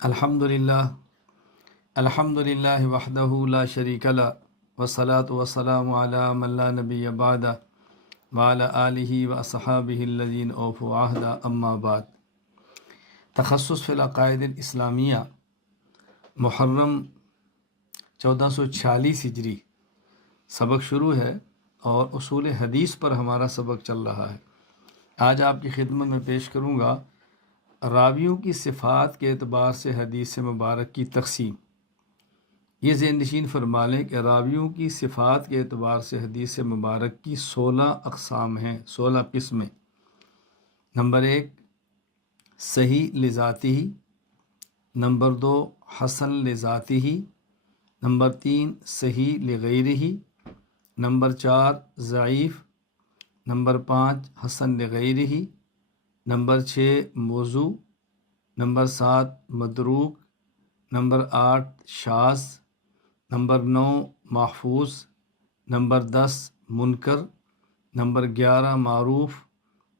الحمدللہ وحدہ لا شریک لہ والصلاة والسلام علی من لا نبی بعدہ وعلی آلہ واصحابہ الذین اوفوا عہدہ اما بعد۔ تخصص فی العقائد الاسلامیہ، محرم 1446 ہجری سبق شروع ہے اور اصول حدیث پر ہمارا سبق چل رہا ہے۔ آج آپ کی خدمت میں پیش کروں گا راویوں کی صفات کے اعتبار سے حدیث مبارک کی تقسیم۔ یہ ذہن نشین فرما لیں کہ راویوں کی صفات کے اعتبار سے حدیث مبارک کی 16 اقسام ہیں، 16 قسمیں۔ نمبر 1 صحیح لذاتی، نمبر 2 حسن لذاتی، نمبر 3 صحیح لغیرہ، نمبر 4 ضعیف، نمبر 5 حسن لغیرہ، نمبر 6 موضوع، نمبر 7 متروک، نمبر 8 شاذ، نمبر 9 محفوظ، نمبر 10 منکر، نمبر 11 معروف،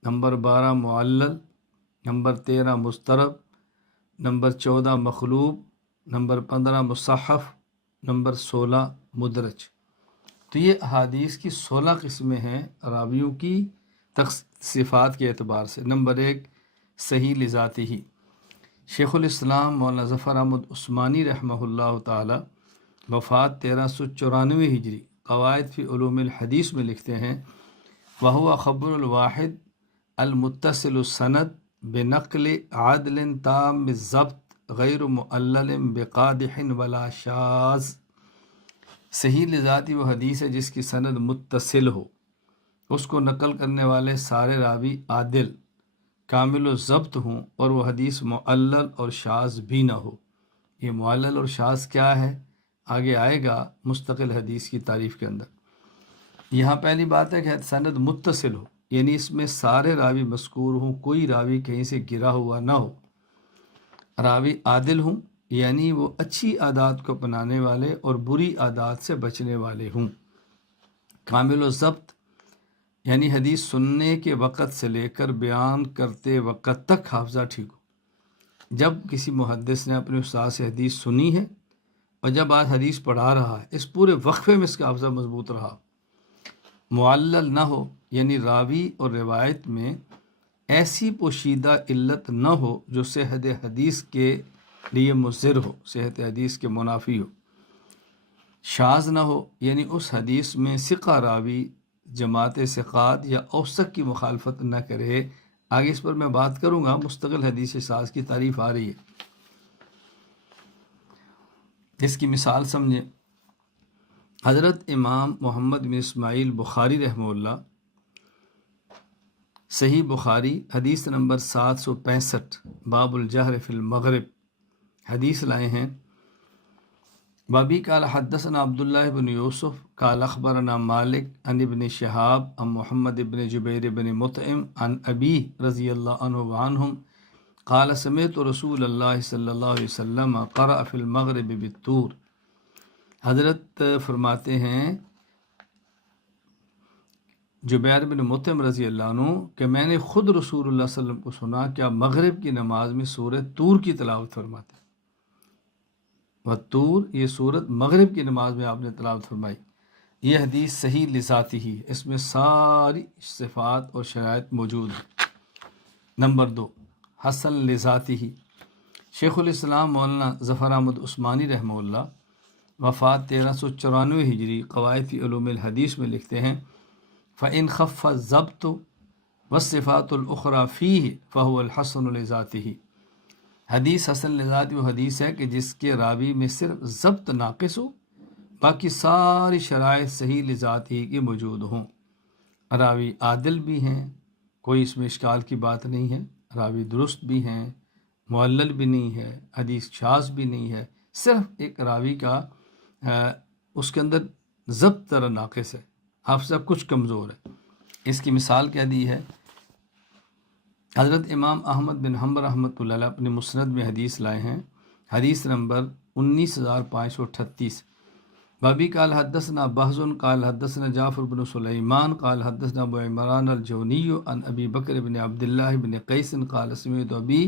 نمبر 12 معلل، نمبر 13 مضطرب، نمبر 14 مخلوب، نمبر 15 مصحف، نمبر 16 مدرج۔ تو یہ احادیث کی 16 قسمیں ہیں راویوں کی صفات کے اعتبار سے۔ نمبر 1 صحیح لذاتی ہی۔ شیخ الاسلام مولانا ظفر احمد عثمانی رحمہ اللہ تعالی وفات 1394 ہجری قواعد فی علوم الحدیث میں لکھتے ہیں وَهُوَ خبر الواحد المتصل السند بنقل عدل تام الضبط غیر معلل بقادح ولا شاذ۔ صحیح لذاتی وہ حدیث ہے جس کی سند متصل ہو، اس کو نقل کرنے والے سارے راوی عادل کامل و ضبط ہوں، اور وہ حدیث معلل اور شاذ بھی نہ ہو۔ یہ معلل اور شاذ کیا ہے آگے آئے گا مستقل حدیث کی تعریف کے اندر۔ یہاں پہلی بات ہے کہ سند متصل ہو، یعنی اس میں سارے راوی مذکور ہوں، کوئی راوی کہیں سے گرا ہوا نہ ہو۔ راوی عادل ہوں، یعنی وہ اچھی عادات کو اپنانے والے اور بری عادات سے بچنے والے ہوں۔ کامل و ضبط یعنی حدیث سننے کے وقت سے لے کر بیان کرتے وقت تک حافظہ ٹھیک ہو۔ جب کسی محدث نے اپنے استاد سے حدیث سنی ہے اور جب آج حدیث پڑھا رہا ہے، اس پورے وقفے میں اس کا حافظہ مضبوط رہا۔ معلل نہ ہو، یعنی راوی اور روایت میں ایسی پوشیدہ علت نہ ہو جو صحت حدیث کے لیے مضر ہو، صحت حدیث کے منافی ہو۔ شاذ نہ ہو، یعنی اس حدیث میں ثقہ راوی جماعت ثقات یا اوثق کی مخالفت نہ کرے۔ آگے اس پر میں بات کروں گا، مستقل حدیث شاذ کی تعریف آ رہی ہے۔ اس کی مثال سمجھیں۔ حضرت امام محمد بن اسماعیل بخاری رحمہ اللہ صحیح بخاری حدیث نمبر 765 باب الجہر فی المغرب حدیث لائے ہیں۔ وابی قال حدثنا عبداللہ بن یوسف قال اخبرنا مالک عن ابن شہاب عن محمد بن جبیر بن مطعم عن ابی رضی اللہ عنہ وعنہم قال سمعت رسول اللہ صلی اللہ علیہ وسلم قرأ فی المغرب بالطور۔ حضرت فرماتے ہیں جبیر بن مطعم رضی اللہ عنہ کہ میں نے خود رسول اللہ صلی اللہ علیہ وسلم کو سنا کہ مغرب کی نماز میں سورہ طور کی تلاوت فرماتے ہیں۔ والطور یہ سورت مغرب کی نماز میں آپ نے تلاوت فرمائی۔ یہ حدیث صحیح لذاتی ہی، اس میں ساری صفات اور شرائط موجود ہیں۔ نمبر 2 حسن لذاتی ہی۔ شیخ الاسلام مولانا ظفر احمد عثمانی رحمہ اللہ وفات 1394 ہجری قواعد فی علوم الحدیث میں لکھتے ہیں فَإِنْ خَفَّ الضَّبْطُ وَالصِّفَاتُ الْأُخْرَى فِيهِ فَهُوَ الْحَسَنُ لِذَاتِهِ۔ حدیث حسن لذاتی وہ حدیث ہے کہ جس کے راوی میں صرف ضبط ناقص ہو، باقی ساری شرائط صحیح لذاتی کی موجود ہوں۔ راوی عادل بھی ہیں، کوئی اس میں اشکال کی بات نہیں ہے، راوی درست بھی ہیں، معلل بھی نہیں ہے، حدیث شاذ بھی نہیں ہے، صرف ایک راوی کا اس کے اندر ضبط ذرا ناقص ہے، حافظہ کچھ کمزور ہے۔ اس کی مثال کیا دی ہے؟ حضرت امام احمد بن حنبل رحمۃ اللہ علیہ اپنے مسند میں حدیث لائے ہیں، حدیث نمبر 19538 بابی قال حدثنا بحز قال حدثنا جعفر بن سلیمان قال حدثنا ابو عمران الجونی عن ابی بکر بن عبداللہ بن قیس قال سمعت ابی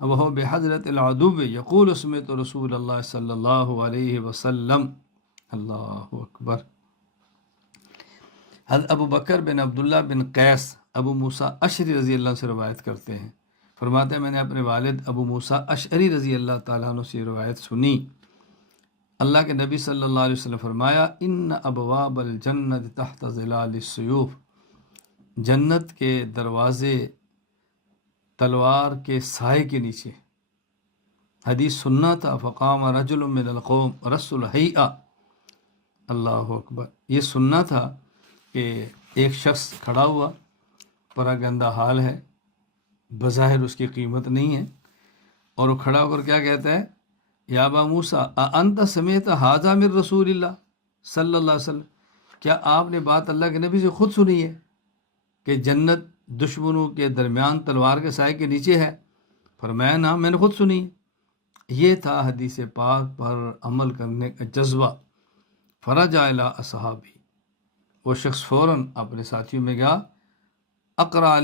وهو بحضرت العدو یقول سمعت رسول اللہ صلی اللہ علیہ وسلم. اللہ اکبر. حضرت ابو بکر بن عبداللہ بن قیس ابو موسیٰ اشعری رضی اللہ عنہ سے روایت کرتے ہیں. فرماتے ہیں میں نے اپنے والد ابو موسیٰ اشعری رضی اللہ تعالیٰ عنہ سے روایت سنی. اللہ کے نبی صلی اللہ علیہ وسلم فرمایا ان ابواب الجنت تحت ظلال السیوف، جنت کے دروازے تلوار کے سائے کے نیچے. حدیث سننا تھا. فقام رجل من القوم رس الحیہ. اللہ اکبر. یہ سننا تھا کہ ایک شخص کھڑا ہوا، پراگندہ حال ہے، بظاہر اس کی قیمت نہیں ہے، اور وہ کھڑا ہو کر کیا کہتا ہے، یا ابا موسیٰ انت سمیت ھذا من رسول اللہ صلی اللہ علیہ وسلم، کیا آپ نے بات اللہ کے نبی سے خود سنی ہے کہ جنت دشمنوں کے درمیان تلوار کے سائے کے نیچے ہے؟ فرمایا نعم، میں نے خود سنی ہے. یہ تھا حدیث پاک پر عمل کرنے کا جذبہ. فرجع الی اصحابی، وہ شخص فوراً اپنے ساتھیوں میں گیا. اقرا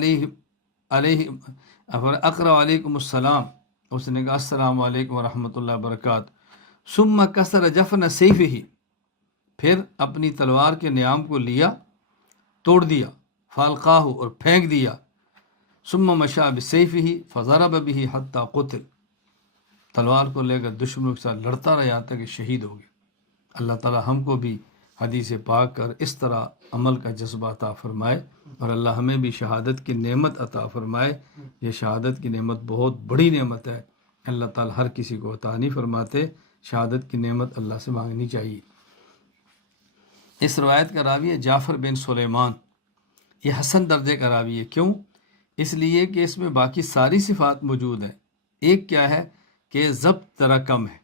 علیکم السلام، اس نے کہا السلام علیکم ورحمۃ اللہ وبرکاتہ. ثم کسر جفن سیفہ، پھر اپنی تلوار کے نیام کو لیا، توڑ دیا. فالقاہ، اور پھینک دیا. ثم مشى بسیفہ فضرب به حتى قتل، تلوار کو لے کر دشمنوں کے ساتھ لڑتا رہا یہاں تک کہ شہید ہو گیا. اللہ تعالی ہم کو بھی حدیث پاک کر اس طرح عمل کا جذبہ عطا فرمائے، اور اللہ ہمیں بھی شہادت کی نعمت عطا فرمائے. یہ شہادت کی نعمت بہت بڑی نعمت ہے، اللہ تعالی ہر کسی کو عطا نہیں فرماتے. شہادت کی نعمت اللہ سے مانگنی چاہیے. اس روایت کا راوی ہے جعفر بن سلیمان. یہ حسن درجے کا راوی ہے. کیوں؟ اس لیے کہ اس میں باقی ساری صفات موجود ہیں. ایک کیا ہے کہ ضبط ذرا کم ہے.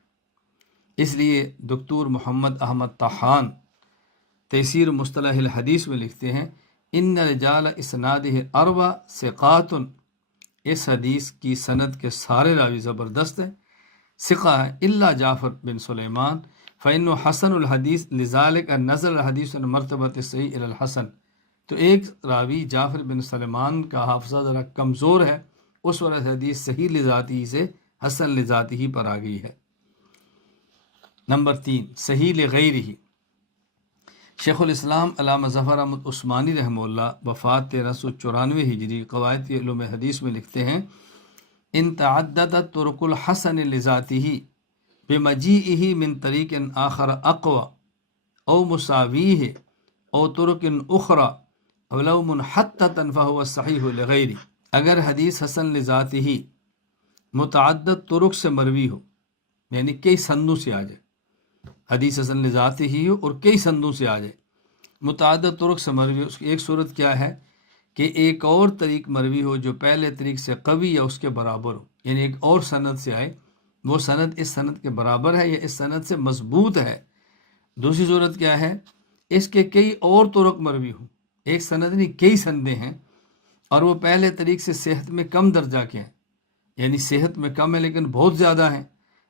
اس لیے دکتور محمد احمد طحان تیسیر مصطلح الحدیث میں لکھتے ہیں ان رجال اسنادہ اربع ثقات، اس حدیث کی سند کے سارے راوی زبردست ہیں، ثقہ ہے، الا جعفر بن سلیمان فإنه حسن الحدیث لذلك نزل الحدیث عن مرتبۃ الصحیح الی الحسن. تو ایک راوی جعفر بن سلیمان کا حافظہ ذرا کمزور ہے، اس وجہ سے حدیث صحیح لذاتی سے حسن لذاتی ہی پر آ گئی ہے. نمبر 3 صحیح لغیرہ. شیخ الاسلام علامہ ظفر احمد عثمانی رحمہ اللہ وفات 1394 ہجری قواعد علوم حدیث میں لکھتے ہیں ان تعددت طرق الحسن لذاتہ بمجیئہ من طریق آخر اقوى او مساویہ او طرق اخرى ولو منحتۃ فہو صحیح لغیرہ. اگر حدیث حسن لذاتہ متعدد طرق سے مروی ہو، یعنی کئی سندوں سے آ جائے، حدیث حسن لذاتہ ہی ہو اور کئی سندوں سے آ جائے، متعدد طرق سے مروی ہو، اس کی ایک صورت کیا ہے کہ ایک اور طریق مروی ہو جو پہلے طریق سے قوی یا اس کے برابر ہو، یعنی ایک اور سند سے آئے، وہ سند اس سند کے برابر ہے یا اس سند سے مضبوط ہے. دوسری صورت کیا ہے، اس کے کئی اور طرق مروی ہوں، ایک سند نہیں کئی سندیں ہیں، اور وہ پہلے طریق سے صحت میں کم درجہ کے ہیں، یعنی صحت میں کم ہے لیکن بہت زیادہ ہیں،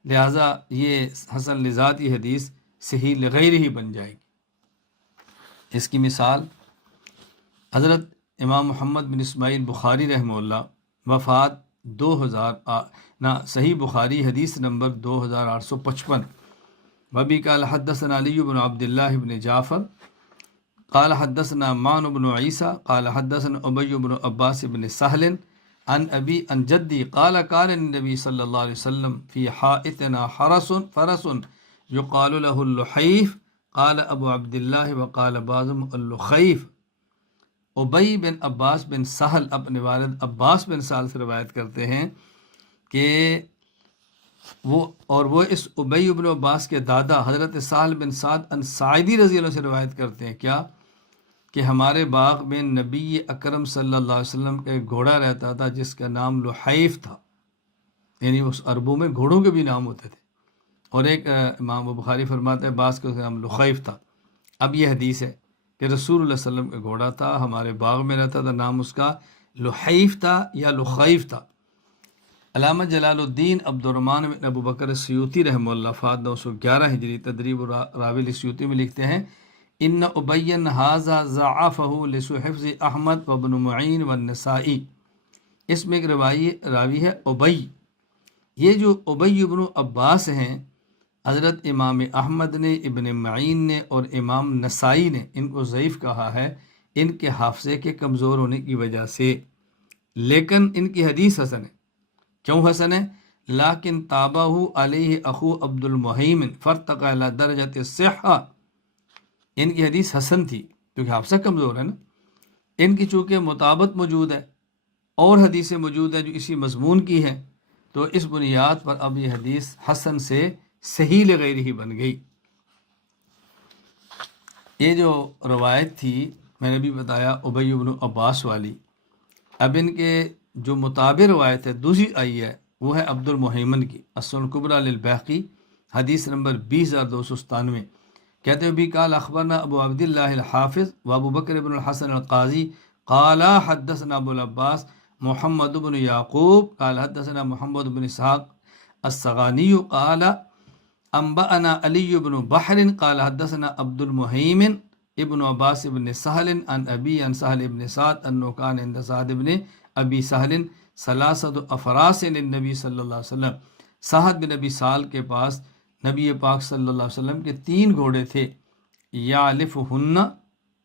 لہٰذا یہ حسن لذاتی حدیث صحیح لغیر ہی بن جائے گی. اس کی مثال حضرت امام محمد بن اسماعیل بخاری رحمہ اللہ وفات 2000 صحیح بخاری حدیث نمبر 2855. وبی قال حدثنا علی بن عبد اللہ بن جعفر قال حدثنا معن بن عیسیٰ قال حدثنا ابی بن عباس بن سہل عن ابی عن جدی قال قال النبی صلی اللہ علیہ وسلم فی حائطنا فرس یقال له اللحیف قال ابو عبداللہ وقال بعضهم اللخیف. ابی بن عباس بن سہل اپنے والد عباس بن سہل سے روایت کرتے ہیں کہ وہ اس ابی بن عباس کے دادا حضرت سہل بن سعد انصاری رضی اللہ عنہ سے روایت کرتے ہیں کیا کہ ہمارے باغ میں نبی اکرم صلی اللہ علیہ وسلم کا ایک گھوڑا رہتا تھا جس کا نام لحیف تھا، یعنی اس عربوں میں گھوڑوں کے بھی نام ہوتے تھے، اور ایک امام بخاری فرماتے ہیں بعض کا نام لخیف تھا. اب یہ حدیث ہے کہ رسول اللہ صلی اللہ علیہ وسلم کا گھوڑا تھا، ہمارے باغ میں رہتا تھا، نام اس کا لحیف تھا یا لخیف تھا. علامہ جلال الدین عبد الرحمن بن ابو بکر سیوطی رحمہ اللہ وفات 911 ہجری تدریب راوی سیوطی میں لکھتے ہیں ان ابین ھذا ضعفہ لحفظ احمد وابن معین والنسائی. اس میں ایک راوی ہے ابی، یہ جو ابی ابن عباس ہیں، حضرت امام احمد نے، ابن معین نے اور امام نسائی نے ان کو ضعیف کہا ہے ان کے حافظے کے کمزور ہونے کی وجہ سے، لیکن ان کی حدیث حسن ہے۔ کیوں حسن ہے؟ لیکن تابہ علیہ اخو عبد المہیمن فرتقى الی درجۃ الصحہ، ان کی حدیث حسن تھی کیونکہ حافظہ کمزور ہے نا، ان کی چونکہ مطابت موجود ہے اور حدیثیں موجود ہیں جو اسی مضمون کی ہیں، تو اس بنیاد پر اب یہ حدیث حسن سے صحیح لغیر ہی بن گئی۔ یہ جو روایت تھی میں نے بھی بتایا ابی بن عباس والی، اب ان کے جو مطابق روایت ہے دوسری آئی ہے وہ ہے عبد المہیمن کی، السنن الکبریٰ للبیہقی، حدیث نمبر 20297، کہتے ہیں بھی قال اخبرنا ابو عبد اللہ الحافظ و ابو بکر بن الحسن القاضی قال حدثنا ابو العباس محمد بن یعقوب قال حدثنا محمد بن اسحاق السغانی قال انبأنا علی بن بحر قال حدثنا عبد المہیمن ابن عباس بن سہل عن ابی عن سہل بن سعد انه كان عند سعد بن ابی سہل ثلاثۃ افراس للنبی صلی اللہ علیہ وسلم، سعد بن ابی سال کے پاس نبی پاک صلی اللہ علیہ وسلم کے 3 گھوڑے تھے، یعلفہن،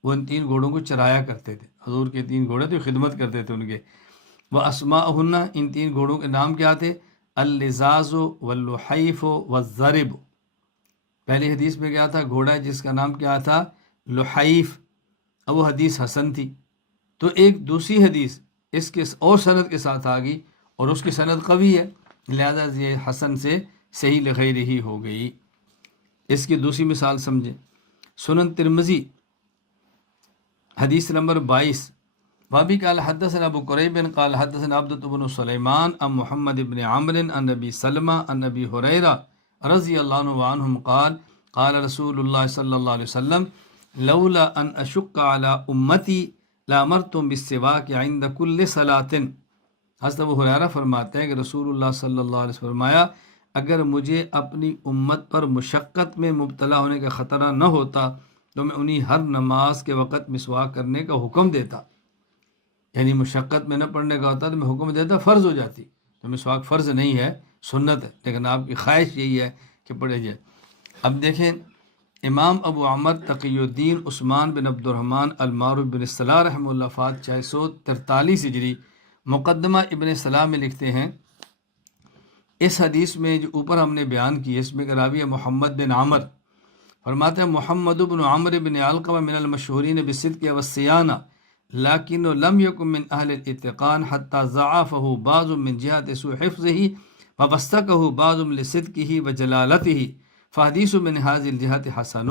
وہ ان 3 گھوڑوں کو چرایا کرتے تھے، حضور کے 3 گھوڑے تھے، خدمت کرتے تھے ان کے، واسماءہن، ان 3 گھوڑوں کے نام کیا تھے؟ اللزاز واللحیف والضرب۔ پہلی حدیث میں کیا تھا؟ گھوڑا جس کا نام کیا تھا؟ لحیف، اب وہ حدیث حسن تھی، تو ایک دوسری حدیث اس کے اور سند کے ساتھ آ گئی اور اس کی سند قوی ہے، لہذا یہ حسن سے صحیح لغیر ہی ہو گئی۔ اس کی دوسری مثال سمجھیں، سنن ترمذی حدیث نمبر 22، وابی قال حدثنا ابو قریب قال حدثنا عبدۃ بن سلیمان عن محمد بن عمرو عن نبی سلمہ عن نبی ہریرہ رضی اللہ عنہ عنہم قال قال رسول اللہ صلی اللہ علیہ وسلم لولا ان اشق علی امتی لامرتم بالسواک عند کل صلاۃ۔ حضرت ابو ہریرہ فرماتے ہیں کہ رسول اللہ صلی اللہ علیہ وسلم فرمایا اگر مجھے اپنی امت پر مشقت میں مبتلا ہونے کا خطرہ نہ ہوتا تو میں انہیں ہر نماز کے وقت مسواک کرنے کا حکم دیتا، یعنی مشقت میں نہ پڑھنے کا ہوتا تو میں حکم دیتا، فرض ہو جاتی، تو مسواک فرض نہیں ہے، سنت ہے، لیکن آپ کی خواہش یہی ہے کہ پڑھے جائے۔ اب دیکھیں امام ابو عمر تقی الدین عثمان بن عبد الرحمن المعروف بن صلاح رحمہ اللہ فات 643 ہجری مقدمہ ابن صلاح میں لکھتے ہیں، اس حدیث میں جو اوپر ہم نے بیان کی اس میں کہ راوی محمد بن عمر، فرماتے ہیں محمد بن عمرو بن علقمہ من المشہورین بالصدق والصیانہ لیکن لم یکن من اہل الاتقان حتی ضعفہ بعض من جہت سوء حفظہ ووثقہ بعض لصدقہ وجلالتہ فحدیث من هذه الجہت حسن۔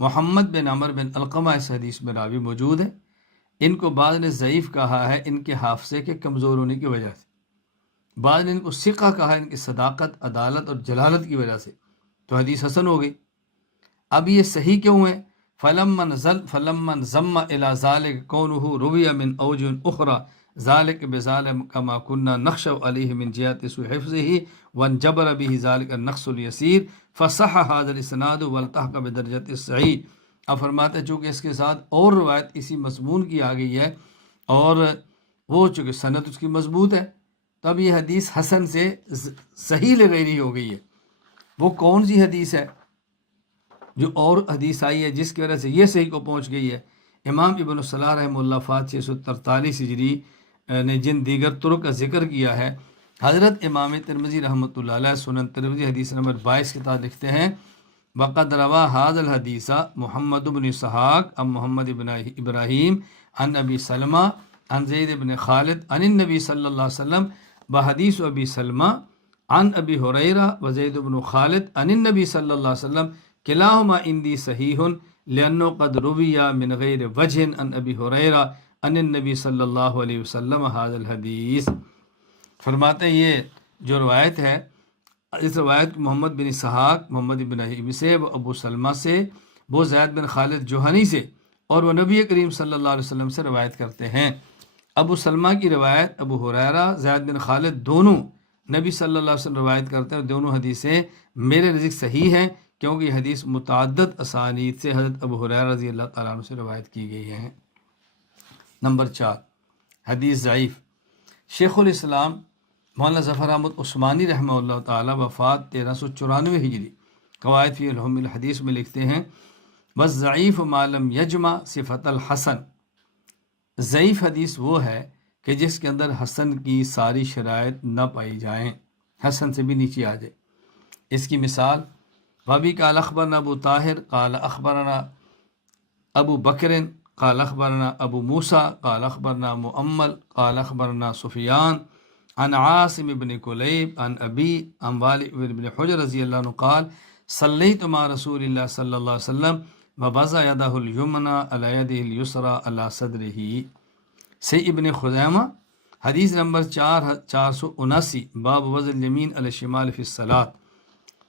محمد بن عمر بن علقمہ اس حدیث میں راوی موجود ہے، ان کو بعض نے ضعیف کہا ہے ان کے حافظے کے کمزور ہونے کی وجہ سے، بعض نے ان کو ثقہ کہا ہے ان کی صداقت، عدالت اور جلالت کی وجہ سے، تو حدیث حسن ہو گئی۔ اب یہ صحیح کیوں ہے؟ فلمن ضم الى ذلك كونه روي من اوجه اخرى ذلك بذلك كما كنا نخشى عليه من جهة سوء حفظه وانجبر به ذلك النقص اليسير فصح هذا الاسناد والتحق بدرجة الصحيح۔ اب فرماتے ہیں چونکہ اس کے ساتھ اور روایت اسی مضمون کی آ گئی ہے اور وہ چونکہ سند اس کی مضبوط ہے، تب یہ حدیث حسن سے صحیح لغیری ہو گئی ہے۔ وہ کون سی حدیث ہے جو اور حدیث آئی ہے جس کی وجہ سے یہ صحیح کو پہنچ گئی ہے؟ امام ابن صلاح رحمہ اللہ فات 643 ہجری نے جن دیگر طرق کا ذکر کیا ہے، حضرت امام ترمذی رحمۃ اللہ علیہ سنن ترمذی حدیث نمبر 22 کے تحت لکھتے ہیں وقد روا هذا الحدیث محمد بن اسحاق عن محمد بن ابراہیم عن ابی سلمہ عن زید بن خالد عن النبی صلی اللہ علیہ وسلم بحدیث ابی سلمہ عن ابی ہریرہ وزید بن خالد عن النبی صلی اللہ علیہ وسلم کلاہما عندی صحیح لأنه قد روی من غیر وجہ عن ابی ہریرہ عن النبی صلی اللہ علیہ وسلم هذا الحدیث۔ فرماتے ہیں یہ جو روایت ہے، اس روایت محمد بن اسحاق محمد بن ابراہیم سے، ابو سلمہ سے، وہ زید بن خالد جوہنی سے، اور وہ نبی کریم صلی اللہ علیہ وسلم سے روایت کرتے ہیں۔ ابو سلمہ کی روایت ابو ہریرہ، زید بن خالد دونوں نبی صلی اللہ علیہ وسلم روایت کرتے ہیں، اور دونوں حدیثیں میرے نزدیک صحیح ہیں کیونکہ یہ حدیث متعدد اسانید سے حضرت ابو ہریرہ رضی اللہ تعالیٰ عنہ سے روایت کی گئی ہیں۔ نمبر 4 حدیث ضعیف۔ شیخ الاسلام مولانا ظفر احمد عثمانی رحمہ اللہ تعالی وفات 1394 ہجری، قواعد فی علوم الحدیث میں لکھتے ہیں بس ضعیف ما لم یجمع صفت الحسن، ضعیف حدیث وہ ہے کہ جس کے اندر حسن کی ساری شرائط نہ پائی جائیں، حسن سے بھی نیچے آ جائے۔ اس کی مثال وابی قال اخبرنا ابو طاہر قال اخبرنا ابو بکر قال اخبرنا ابو موسیٰ قال اخبرنا مؤمل قال اخبرنا سفیان عن عاصم بن کلیب عن ابی عن والد بن حجر رضی اللہ عنہ قال صلیت مع رسول اللہ صلی اللہ علیہ وسلم ووضع یدہ الیمنی علی یدہ الیسری علی صدرہ۔ سے ابن خزیمہ حدیث نمبر 479 باب وضع الیمین علی الشمال فی الصلاۃ۔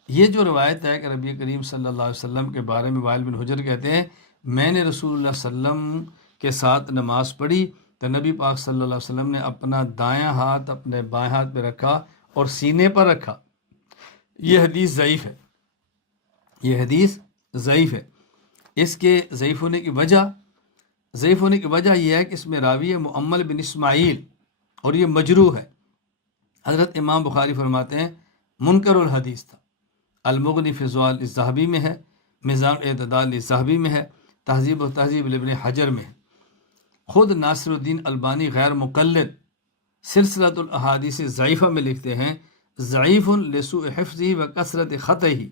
یہ جو روایت ہے کہ نبی کریم صلی اللہ علیہ وسلم کے بارے میں وائل بن حجر کہتے ہیں میں نے رسول اللہ صلی اللہ علیہ وسلم کے ساتھ نماز پڑھی تو نبی پاک صلی اللہ علیہ وسلم نے اپنا دایاں ہاتھ اپنے بائیں ہاتھ پہ رکھا اور سینے پر رکھا۔ یہ حدیث ضعیف ہے، یہ حدیث ضعیف ہے۔ اس کے ضعیف ہونے کی وجہ یہ ہے کہ اس میں راوی ہے مؤمل بن اسماعیل اور یہ مجروح ہے۔ حضرت امام بخاری فرماتے ہیں منکر الحدیث تھا۔ المغنی فی زوال الذہبی میں ہے، میزان اعتدال الذہبی میں ہے، تہذیب و تہذیب ابن حجر میں ہے۔ خود ناصر الدین البانی غیر مقلد سلسلۃ الاحادیث ضعیفہ میں لکھتے ہیں ضعیف لسوء حفظہ و کثرت خطئہ،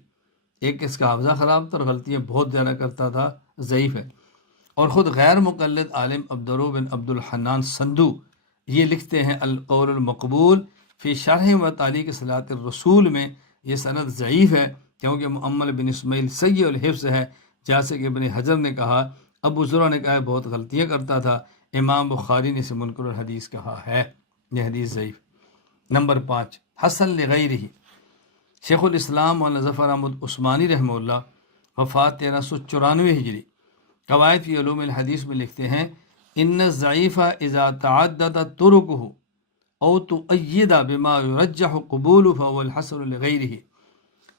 ایک اس کا حافظہ خراب تھا اور غلطیاں بہت زیادہ کرتا تھا، ضعیف ہے۔ اور خود غیر مقلد عالم عبدالرؤف بن عبد الحنان سندو یہ لکھتے ہیں القول المقبول فی شرح و تعلیق صلاۃ الرسول میں یہ سند ضعیف ہے کیونکہ مؤمل بن اسماعیل سیء الحفظ ہے، جیسے کہ ابن حجر نے کہا، ابو زرع نے کہا بہت غلطیاں کرتا تھا، امام بخاری نے اسے منکر الحدیث کہا ہے، یہ حدیث ضعیف۔ نمبر 5 حسن لغیرہ، شیخ الاسلام مولانا ظفر احمد عثمانی رحمہ اللہ وفات 1394 ہجری، قواعد فی علوم الحدیث میں لکھتے ہیں ان الضعیف اذا تعدد طرقہ او تؤید بما یرجح قبول فهو الحسن لغیرہ۔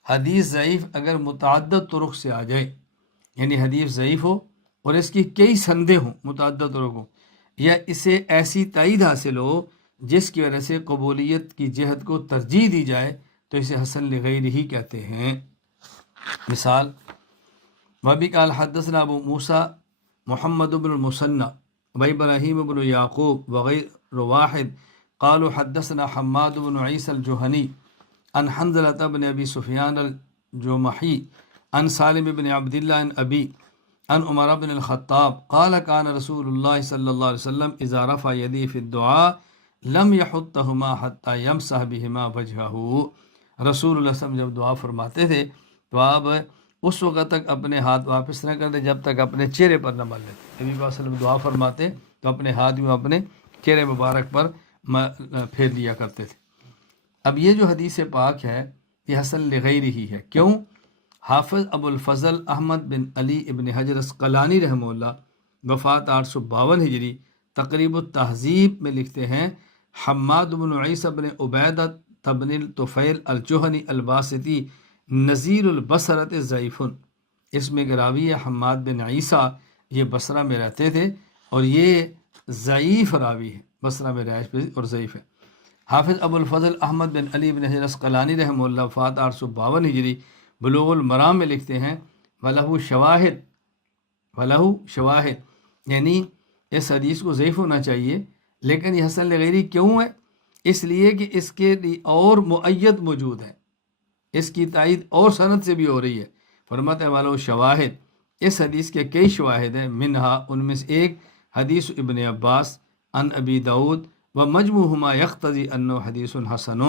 حدیث ضعیف اگر متعدد طرق سے آ جائے، یعنی حدیث ضعیف ہو اور اس کی کئی سندیں ہوں، متعدد طرق ہوں، یا اسے ایسی تائید حاصل ہو جس کی وجہ سے قبولیت کی جہت کو ترجیح دی جائے تو اسے حسن لغیرہ ہی کہتے ہیں۔ مثال وابی قال حدثنا ابو موسیٰ محمد بن المثنى وابراہیم بن یعقوب وغیر واحد قالوا حدثنا حماد بن عیسی الجہنی عن حنظلة بن ابی سفیان الجمحی عن سالم بن عبد اللہ عن ابی عن عمر بن الخطاب قال كان رسول اللہ صلی اللہ علیہ وسلم اذا رفع یدیہ فی الدعاء لم یحطہما حتی یمسح بہما وجہہ۔ رسول اللہ صلی اللہ علیہ وسلم جب دعا فرماتے تھے تو آپ اس وقت تک اپنے ہاتھ واپس نہ کرتے جب تک اپنے چہرے پر نہ مل لیتے۔ نبی صلی اللہ علیہ وسلم دعا فرماتے تو اپنے ہاتھ میں اپنے چہرے مبارک پر پھیر لیا کرتے تھے۔ اب یہ جو حدیث پاک ہے یہ حسن لغیرہ ہی ہے، کیوں؟ حافظ ابو الفضل احمد بن علی ابن حجر اسقلانی رحمہ اللہ وفات 852 ہجری، تقریب التہذیب میں لکھتے ہیں حماد بن عیسی بن عبیدہ بن الطفیل الجہنی الواسطی نذیر البصرۃ ضعیف، اس میں راوی ہے حماد بن عیسیٰ، یہ بصرہ میں رہتے تھے اور یہ ضعیف راوی ہے، بصرہ میں رہائش پذیر اور ضعیف ہے۔ حافظ ابو الفضل احمد بن علی بن حجر اسقلانی رحمہ اللہ وفات 852 ہجری، بلوغ المرام میں لکھتے ہیں وَلَهُ شواہد، یعنی اس حدیث کو ضعیف ہونا چاہیے لیکن یہ حسن لغیرہ کیوں ہے؟ اس لیے کہ اس کے لیے اور مؤید موجود ہے، اس کی تائید اور سند سے بھی ہو رہی ہے۔ فرماتے ہیں وَلَهُ شواہد، اس حدیث کے کئی شواہد ہیں، منہا ان میں سے ایک حدیث ابن عباس عن ابی داود ومجموعہما یقتضی انہ حدیث حسن،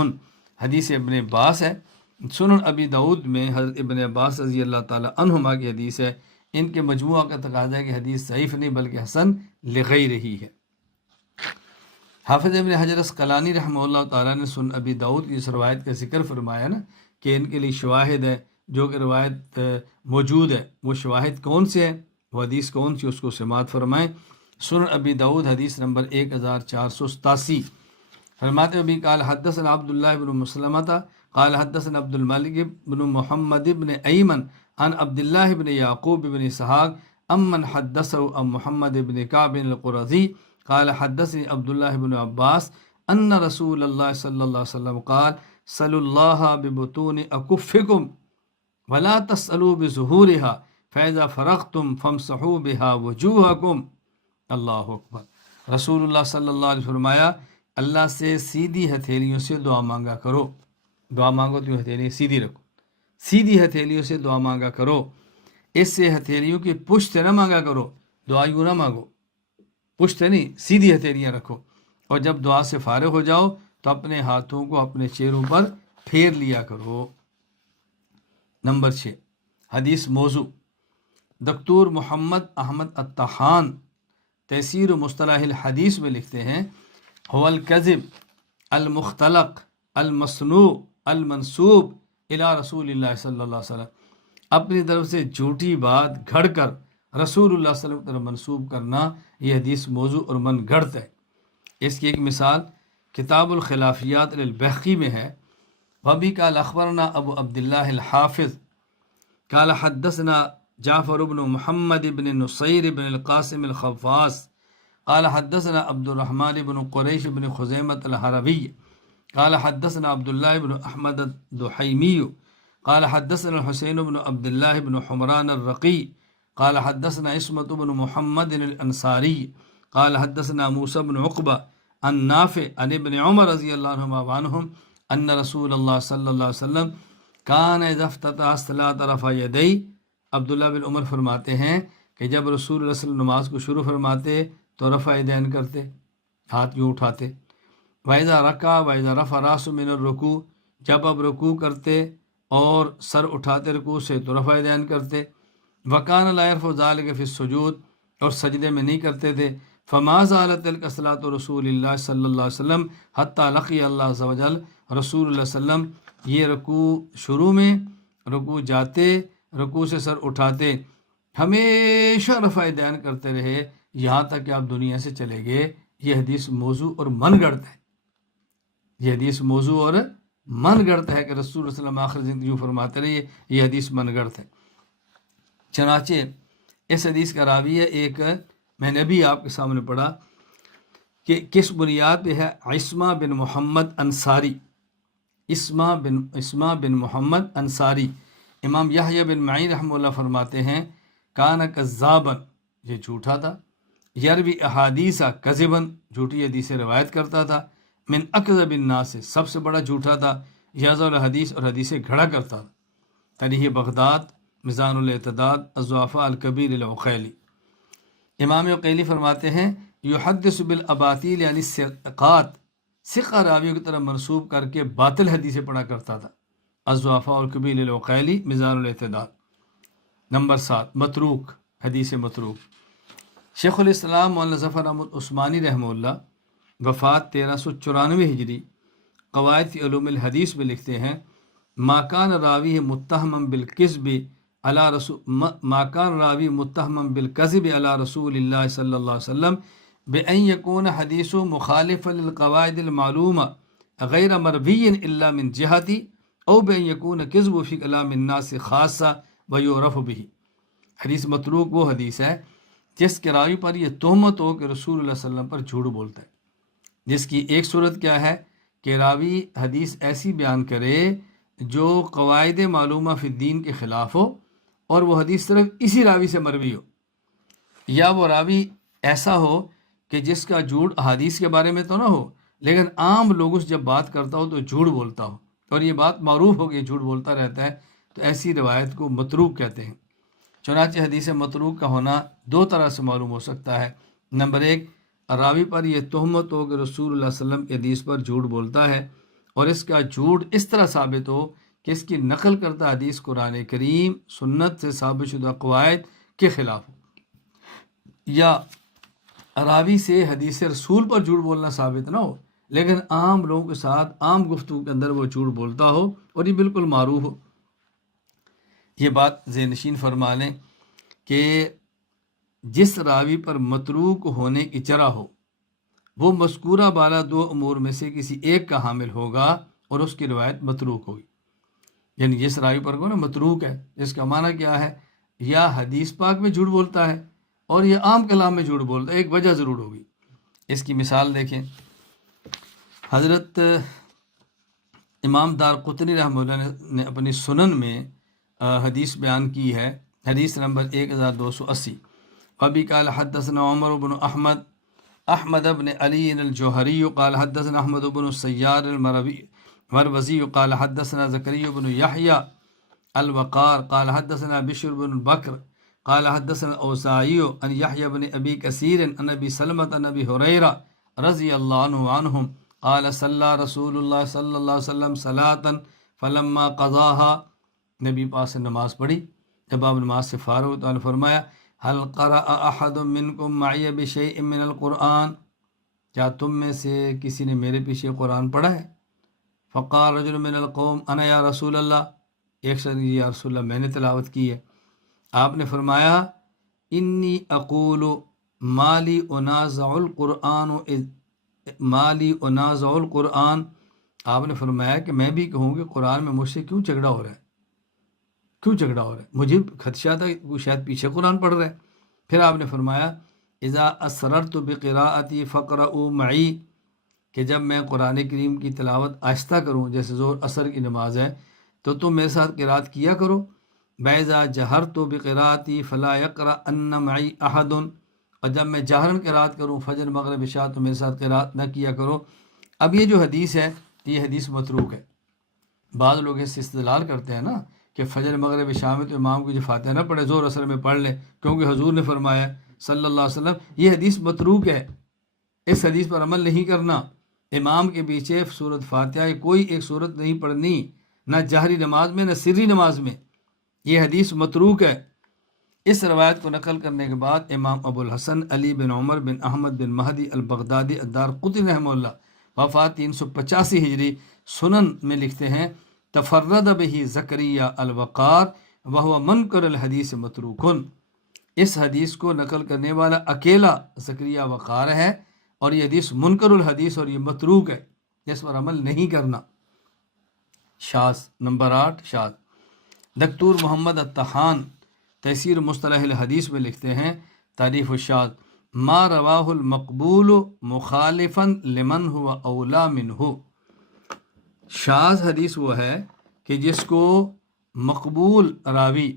حدیث ابن عباس ہے، سنن ابی داود میں حضرت ابن عباس رضی اللہ تعالی عنہما کی حدیث ہے، ان کے مجموعہ کا تقاضا ہے کہ حدیث ضعیف نہیں بلکہ حسن لغیرہ ہی ہے۔ حافظ ابن حجر اسقلانی رحمہ اللہ تعالیٰ نے سنن ابی داود کی اس روایت کا ذکر فرمایا نا کہ ان کے لیے شواہد ہے، جو کہ روایت موجود ہے، وہ شواہد کون سے ہیں، وہ حدیث کون سی، اس کو سماعت فرمائیں۔ سنن ابی داود حدیث نمبر 1487، فرماتے ابھی قال حدثنا عبداللہ بن مسلمۃ قال حدثنا عبد الملک بن محمد بن ایمن عن عبداللہ بن یعقوب بن اسحاق امن حدثه عن محمد بن کعب القرظی قال حدثني عبداللہ بن عباس ان رسول اللہ صلی اللہ علیہ وسلم قال صلوا اللہ ببطون اکفکم ولا تسألوا بظہورها فاذا فرغتم فامسحوا بها وجوہکم۔ اللہ اکبر۔ رسول اللہ صلی اللہ علیہ وسلم فرمایا اللہ سے سیدھی ہتھیلیوں سے دعا مانگا کرو۔ دعا مانگو تو ہتھیلیاں سیدھی رکھو، سیدھی ہتھیلیوں سے دعا مانگا کرو، اس سے ہتھیلیوں کی پشت سے نہ مانگا کرو، دعا یوں نہ مانگو، پشت نہیں، سیدھی ہتھیلیاں رکھو، اور جب دعا سے فارغ ہو جاؤ تو اپنے ہاتھوں کو اپنے چہروں پر پھیر لیا کرو۔ نمبر 6، حدیث موضوع۔ دکتور محمد احمد الطحان تفسیر و مصطلح الحدیث میں لکھتے ہیں هو الکذب المختلق المصنوع المنسوب الی رسول اللہ صلی اللہ علیہ وسلم، اپنی طرف سے جھوٹی بات گھڑ کر رسول اللہ صلی اللہ علیہ وسلم کی طرف منسوب کرنا، یہ حدیث موضوع اور من گھڑت ہے۔ اس کی ایک مثال کتاب الخلافیات للبیہقی میں ہے۔ وبی قال اخبرنا ابو عبداللہ الحافظ قال حدثنا جعفر بن محمد بن نصیر بن القاسم الخفاص قال حدثنا عبد الرحمن بن قریش بن خزیمۃ الحربی قال حدثنا عبداللہ بن احمد الدحیمی قال حدثنا الحسین بن عبداللہ بن حمران الرقی قال حدثنا عصمت بن محمد الانصاری قال حدثنا موسیٰ بن عقبہ عن نافع عن ابن عمر رضی اللہ عنہم ان رسول اللہ صلی اللہ علیہ وسلم کان اذا افتتح الصلاۃ رفع یدیہ۔ عبداللہ بن عمر فرماتے ہیں کہ جب رسول اللہ صلی اللہ علیہ وسلم نماز کو شروع فرماتے تو رفع یدین کرتے، ہاتھ یوں اٹھاتے۔ وَإِذَا رَكَعَ وَإِذَا رَفَعَ رَأْسَهُ مِنَ الرُّكُوعِ، جب اب رکوع کرتے اور سر اٹھاتے رکوع سے تو رفع یدین کرتے۔ وَكَانَ لَا يَرْفَعُ ذَلِكَ فِي السُّجُودِ، اور سجدے میں نہیں کرتے تھے۔ فَمَا زَالَتْ تِلْكَ صَلَاةُ رسول اللہ صلی اللہ علیہ وسلم حتیٰ لقی اللہ عز وجل، رسول اللہ صلی اللہ علیہ وسلم یہ رکوع شروع میں، رکوع جاتے، رکوع سے سر اٹھاتے، ہمیشہ رفع یدین کرتے رہے یہاں تک کہ آپ دنیا سے چلے گئے۔ یہ حدیث موضوع اور من گڑت ہے، یہ حدیث موضوع اور من گڑت ہے کہ رسول اللہ صلی اللہ علیہ وسلم آخر زندگی یوں فرماتے رہے، یہ حدیث من گڑت ہے۔ چنانچہ اس حدیث کا راوی ہے ایک، میں نے بھی آپ کے سامنے پڑھا کہ کس بنیاد پہ ہے، عصمہ بن محمد انصاری، عصمہ بن محمد انصاری۔ امام یحییٰ بن معین رحمہ اللہ فرماتے ہیں کان کذابن، یہ جھوٹا تھا، یروی احادیث کذبن، جھوٹی حدیثیں روایت کرتا تھا، من اکذب الناس، سب سے بڑا جھوٹا تھا، یضع الحدیث، اور حدیثیں گھڑا کرتا تھا۔ تاریخ بغداد، میزان الاعتداد، الضعفاء الکبیر العقیلی۔ امام عقیلی فرماتے ہیں یحدث بالاباطیل یعنی الثقات، ثقہ راویوں کی طرف منسوب کر کے باطل حدیثیں پڑھا کرتا تھا۔ الضعفاء الکبیر العقیلی، میزان الاعتداد۔ نمبر 7، متروک، حدیث متروک۔ شیخ الاسلام مولانا ظفر احمد عثمانی رحمہ اللہ، وفات 1394 ہجری، قواعد فی علوم الحدیث میں لکھتے ہیں ما کان راوی متہم بالکذب علی رسول اللہ صلی اللہ علیہ وسلم بأن یکون حدیث مخالف للقواعد المعلومہ غیر مروی الا من جہتی او بأن یکون کذب فی کلام الناس خاصہ ویعرف بہ۔ حدیث متروک وہ حدیث ہے جس کے راوی پر یہ تہمت ہو کہ رسول اللہ صلی اللہ علیہ وسلم پر جھوٹ بولتا ہے، جس کی ایک صورت کیا ہے کہ راوی حدیث ایسی بیان کرے جو قواعد معلومہ فی الدین کے خلاف ہو، اور وہ حدیث صرف اسی راوی سے مروی ہو، یا وہ راوی ایسا ہو کہ جس کا جھوٹ احادیث کے بارے میں تو نہ ہو لیکن عام لوگوں سے جب بات کرتا ہو تو جھوٹ بولتا ہو، اور یہ بات معروف ہو کہ جھوٹ بولتا رہتا ہے، تو ایسی روایت کو متروک کہتے ہیں۔ چنانچہ حدیث متروک کا ہونا دو طرح سے معلوم ہو سکتا ہے۔ نمبر 1، راوی پر یہ تہمت ہو کہ رسول اللہ صلی اللہ علیہ وسلم کی حدیث پر جھوٹ بولتا ہے، اور اس کا جھوٹ اس طرح ثابت ہو کہ اس کی نقل کرتا حدیث قرآن کریم سنت سے ثابت شدہ قواعد کے خلاف ہو، یا راوی سے حدیث رسول پر جھوٹ بولنا ثابت نہ ہو لیکن عام لوگوں کے ساتھ عام گفتگو کے اندر وہ جھوٹ بولتا ہو اور یہ بالکل معروف ہو۔ یہ بات ذہن نشین فرما لیں کہ جس راوی پر متروک ہونے کی چرا ہو وہ مذکورہ بالا دو امور میں سے کسی ایک کا حامل ہوگا اور اس کی روایت متروک ہوگی۔ یعنی جس راوی پر کو نا متروک ہے، جس کا معنی کیا ہے، یا حدیث پاک میں جھوٹ بولتا ہے اور یہ عام کلام میں جھوٹ بولتا ہے، ایک وجہ ضرور ہوگی۔ اس کی مثال دیکھیں، حضرت امام دارقطنی رحمہ اللہ نے اپنی سنن میں حدیث بیان کی ہے، حدیث نمبر 1280۔ وبی قال حدثنا عمر بن احمد بن علی الجوہری قال حدثنا احمد بن السیار المروزی قال حدثنا زکریا بن یحییٰ الوقار قال حدثنا بشر بن بکر قال حدثنا الاوزاعی عن یحییٰ بن ابی کثیر عن ابی سلمۃ عن ابی ہریرہ رضی اللہ عنہم قال صلی رسول اللہ صلی اللہ علیہ وسلم صلاۃ فلما قضاها، نبی پاک سے نماز پڑھی، جب آپ نماز سے فارغ ہوئے تو نے فرمایا هل قرأ احد منکم معی بشیء من القرآن، کیا تم میں سے کسی نے میرے پیچھے قرآن پڑھا ہے؟ فقال رجل من القوم انا یا رسول اللہ، ایک شخص نے یا رسول اللہ میں نے تلاوت کی ہے۔ آپ نے فرمایا انی اقول مالی انازع القرآن، آپ نے فرمایا کہ میں بھی کہوں کہ قرآن میں مجھ سے کیوں جھگڑا ہو رہا ہے، مجھے خدشہ تھا کہ شاید پیچھے قرآن پڑھ رہا ہے۔ پھر آپ نے فرمایا اذا اسررت بقراءتی فقرؤوا معی، کہ جب میں قرآن کریم کی تلاوت آہستہ کروں، جیسے ظہر عصر کی نماز ہے، تو تم میرے ساتھ قرات کیا کرو۔ بیضا جہرت بقراءتی فلا یقرأن معی احد، اور جب میں جہرن قرات کروں فجر مغرب عشاء تو میرے ساتھ قرات نہ کیا کرو۔ اب یہ جو حدیث ہے یہ حدیث متروک ہے۔ بعض لوگ اس سے استدلال کرتے ہیں نا کہ فجر مغرب عشاء میں تو امام کو جو فاتحہ نہ پڑھے، ظہر عصر میں پڑھ لے، کیونکہ حضور نے فرمایا صلی اللہ علیہ وسلم۔ یہ حدیث متروک ہے، اس حدیث پر عمل نہیں کرنا۔ امام کے پیچھے سورۃ فاتحہ کوئی ایک سورت نہیں پڑھنی، نہ جہری نماز میں نہ سری نماز میں، یہ حدیث متروک ہے۔ اس روایت کو نقل کرنے کے بعد امام ابو الحسن علی بن عمر بن احمد بن مہدی البغدادی الدارقطنی رحمہ اللہ وفات 385 ہجری سنن میں لکھتے ہیں تفرد بہ زکریہ الوقار وہو منکر الحدیث متروکن، اس حدیث کو نقل کرنے والا اکیلا زکریہ وقار ہے اور یہ حدیث منکر الحدیث اور یہ متروک ہے، اس پر عمل نہیں کرنا۔ شاذ نمبر 8، شاذ۔ دکتور محمد الطحان تفسیر مصطلح الحدیث میں لکھتے ہیں تعریف الشاذ ما رواہ المقبول مخالفا لمن هو اولا منہ، شاذ حدیث وہ ہے کہ جس کو مقبول راوی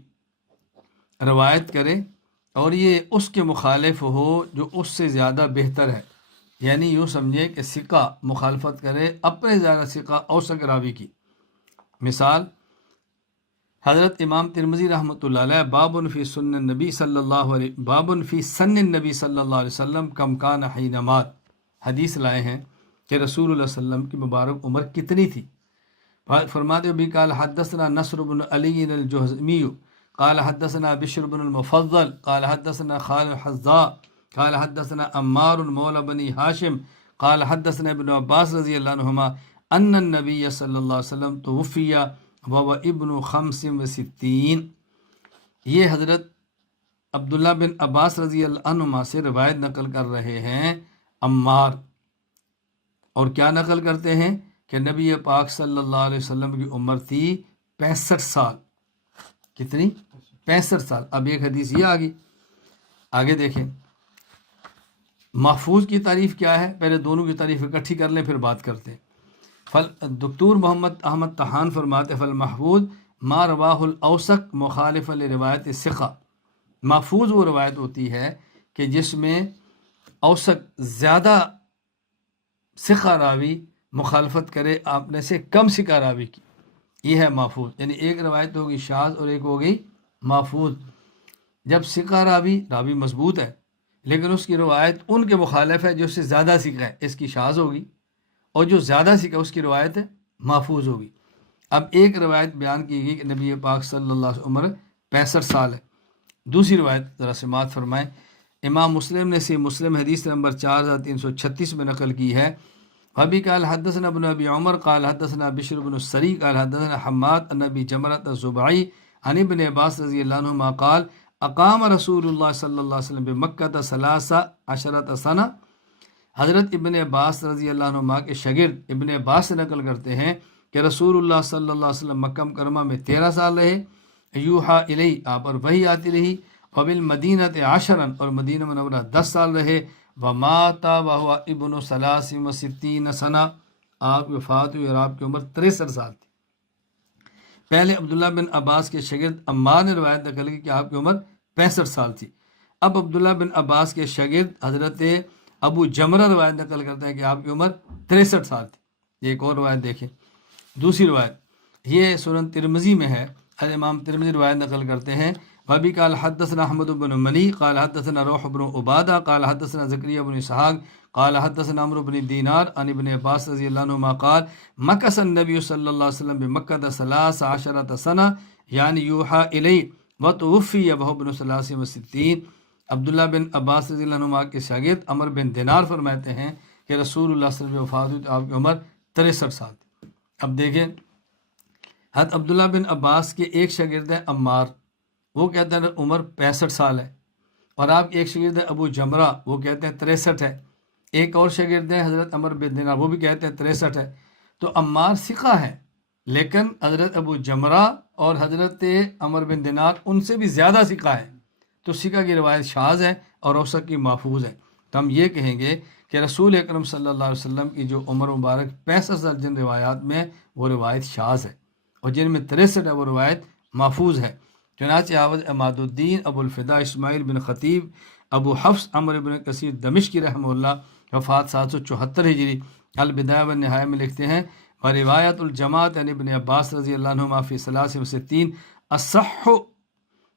روایت کرے اور یہ اس کے مخالف ہو جو اس سے زیادہ بہتر ہے، یعنی یوں سمجھے کہ ثقہ مخالفت کرے اپنے زیادہ ثقہ اوثق راوی کی۔ مثال حضرت امام ترمذی رحمۃ اللہ علیہ بابٌ فی سن النبی صلی اللہ علیہ وسلم کم کان حین مات، حدیث لائے ہیں کہ رسول اللہ صلی اللہ علیہ وسلم کی مبارک عمر کتنی تھی۔ فرماتے بھی قال حدثنا نصر بن علی الجہضمی قال حدثنا بشر بن المفضل قال حدثنا خالد الحذاء قال حدثنا عمار مولى بنی ہاشم قال حدثنا ابن عباس رضی اللہ عنہما ان النبی صلی اللہ علیہ وسلم توفی وهو ابن 65۔ یہ حضرت عبداللہ بن عباس رضی اللہ عنہما سے روایت نقل کر رہے ہیں عمار، اور کیا نقل کرتے ہیں کہ نبی پاک صلی اللہ علیہ وسلم کی عمر تھی 65 سال۔ کتنی؟ 65 سال۔ اب ایک حدیث یہ آگی، آگے دیکھیں محفوظ کی تعریف کیا ہے، پہلے دونوں کی تعریف اکٹھی کر لیں پھر بات کرتے ہیں۔ دکتور محمد احمد طحان فرماتے فالمحفوظ ما رواہ الاوثق مخالف لروایت ثقہ، محفوظ وہ روایت ہوتی ہے کہ جس میں اوثق زیادہ ثقہ راوی مخالفت کرے اپنے سے کم ثقہ راوی کی، یہ ہے محفوظ۔ یعنی ایک روایت ہوگی شاذ اور ایک ہوگی محفوظ۔ جب ثقہ راوی مضبوط ہے لیکن اس کی روایت ان کے مخالف ہے جو اس سے زیادہ ثقہ ہے، اس کی شاذ ہوگی، اور جو زیادہ ثقہ اس کی روایت ہے محفوظ ہوگی۔ اب ایک روایت بیان کی گئی کہ نبی پاک صلی اللہ علیہ وسلم عمر 65 سال ہے۔ دوسری روایت ذرا سماعت فرمائیں، امام مسلم نے مسلم حدیث نمبر 4336 میں نقل کی ہے۔ ابھی قال حدثنا ابن ابی عمر قال حدثنا بشر بن السری قال حدثنا حماد عن ابی جمرۃ الزبعی عن ابن عباس رضی اللہ عنہما قال اقام رسول اللہ صلی اللہ علیہ وسلم بمکہ 13 سنہ۔ حضرت ابن عباس رضی اللہ عنہ کے شاگرد ابن عباس سے نقل کرتے ہیں کہ رسول اللہ صلی اللہ علیہ وسلم مکہ مکرمہ میں 13 سال رہے، یوحا الی آپ پر وحی آتی رہی، وبالمدینۃ 10 اور مدینہ منورہ 10 سال رہے، ومات وہو ابن 63 سنہ آپ کی وفات ہوئی اور آپ کی عمر 63 سال تھی۔ پہلے عبداللہ بن عباس کے شاگرد عمار نے روایت نقل کی کہ آپ کی عمر 65 سال تھی۔ اب عبداللہ بن عباس کے شاگرد حضرت ابو جمرہ روایت نقل کرتے ہیں کہ آپ کی عمر 63 سال تھی۔ ایک اور روایت دیکھیں، دوسری روایت یہ سنن ترمذی میں ہے، امام ترمذی روایت نقل کرتے ہیں، وابی قال حدثنا احمد بن منی قال حدثنا روح بن عبادہ قال حدثنا زکریا بن اسحاق قال حدثنا عمرو بن دینار عن ابن عباس رضی اللہ عنہما قال مکث النبی صلی اللہ علیہ وسلم بمکہ 13 سنہ یعنی یوحى الی وتوفی وهو ابن 63۔ عبداللہ بن عباس رضی اللہ عنہما کے شاگرد عمر بن دینار فرماتے ہیں کہ رسول اللہ صلی اللہ علیہ وسلم وفات ہوئی تو آپ کی عمر 63 سال تھی۔ اب دیکھیں، حضرت عبداللہ بن عباس کے ایک شاگرد ہے عمار، وہ کہتے ہیں عمر 65 سال ہے، اور آپ کے ایک شاگرد ہے ابو جمرہ، وہ کہتے ہیں 63 ہے، ایک اور شاگرد ہے حضرت عمر بن دینار، وہ بھی کہتے ہیں 63 ہے۔ تو عمار ثقہ ہے، لیکن حضرت ابو جمرہ اور حضرت عمر بن دینار ان سے بھی زیادہ ثقہ ہے، تو ثقہ کی روایت شاذ ہے اور اوثق کی محفوظ ہے۔ تو ہم یہ کہیں گے کہ رسول اکرم صلی اللہ علیہ وسلم کی جو عمر مبارک 65 سال جن روایات میں وہ روایت شاذ ہے، اور جن میں 63 ہے وہ روایت محفوظ ہے۔ چنانچہ حافظ عماد الدین ابو الفدا اسماعیل بن خطیب ابو حفص عمر بن کثیر دمشقی رحمہ اللہ وفات 774 ہجری البدایہ والنہایہ میں لکھتے ہیں، روایت الجماعت عن ابن عباس رضی اللہ عنہما فی 63 اصح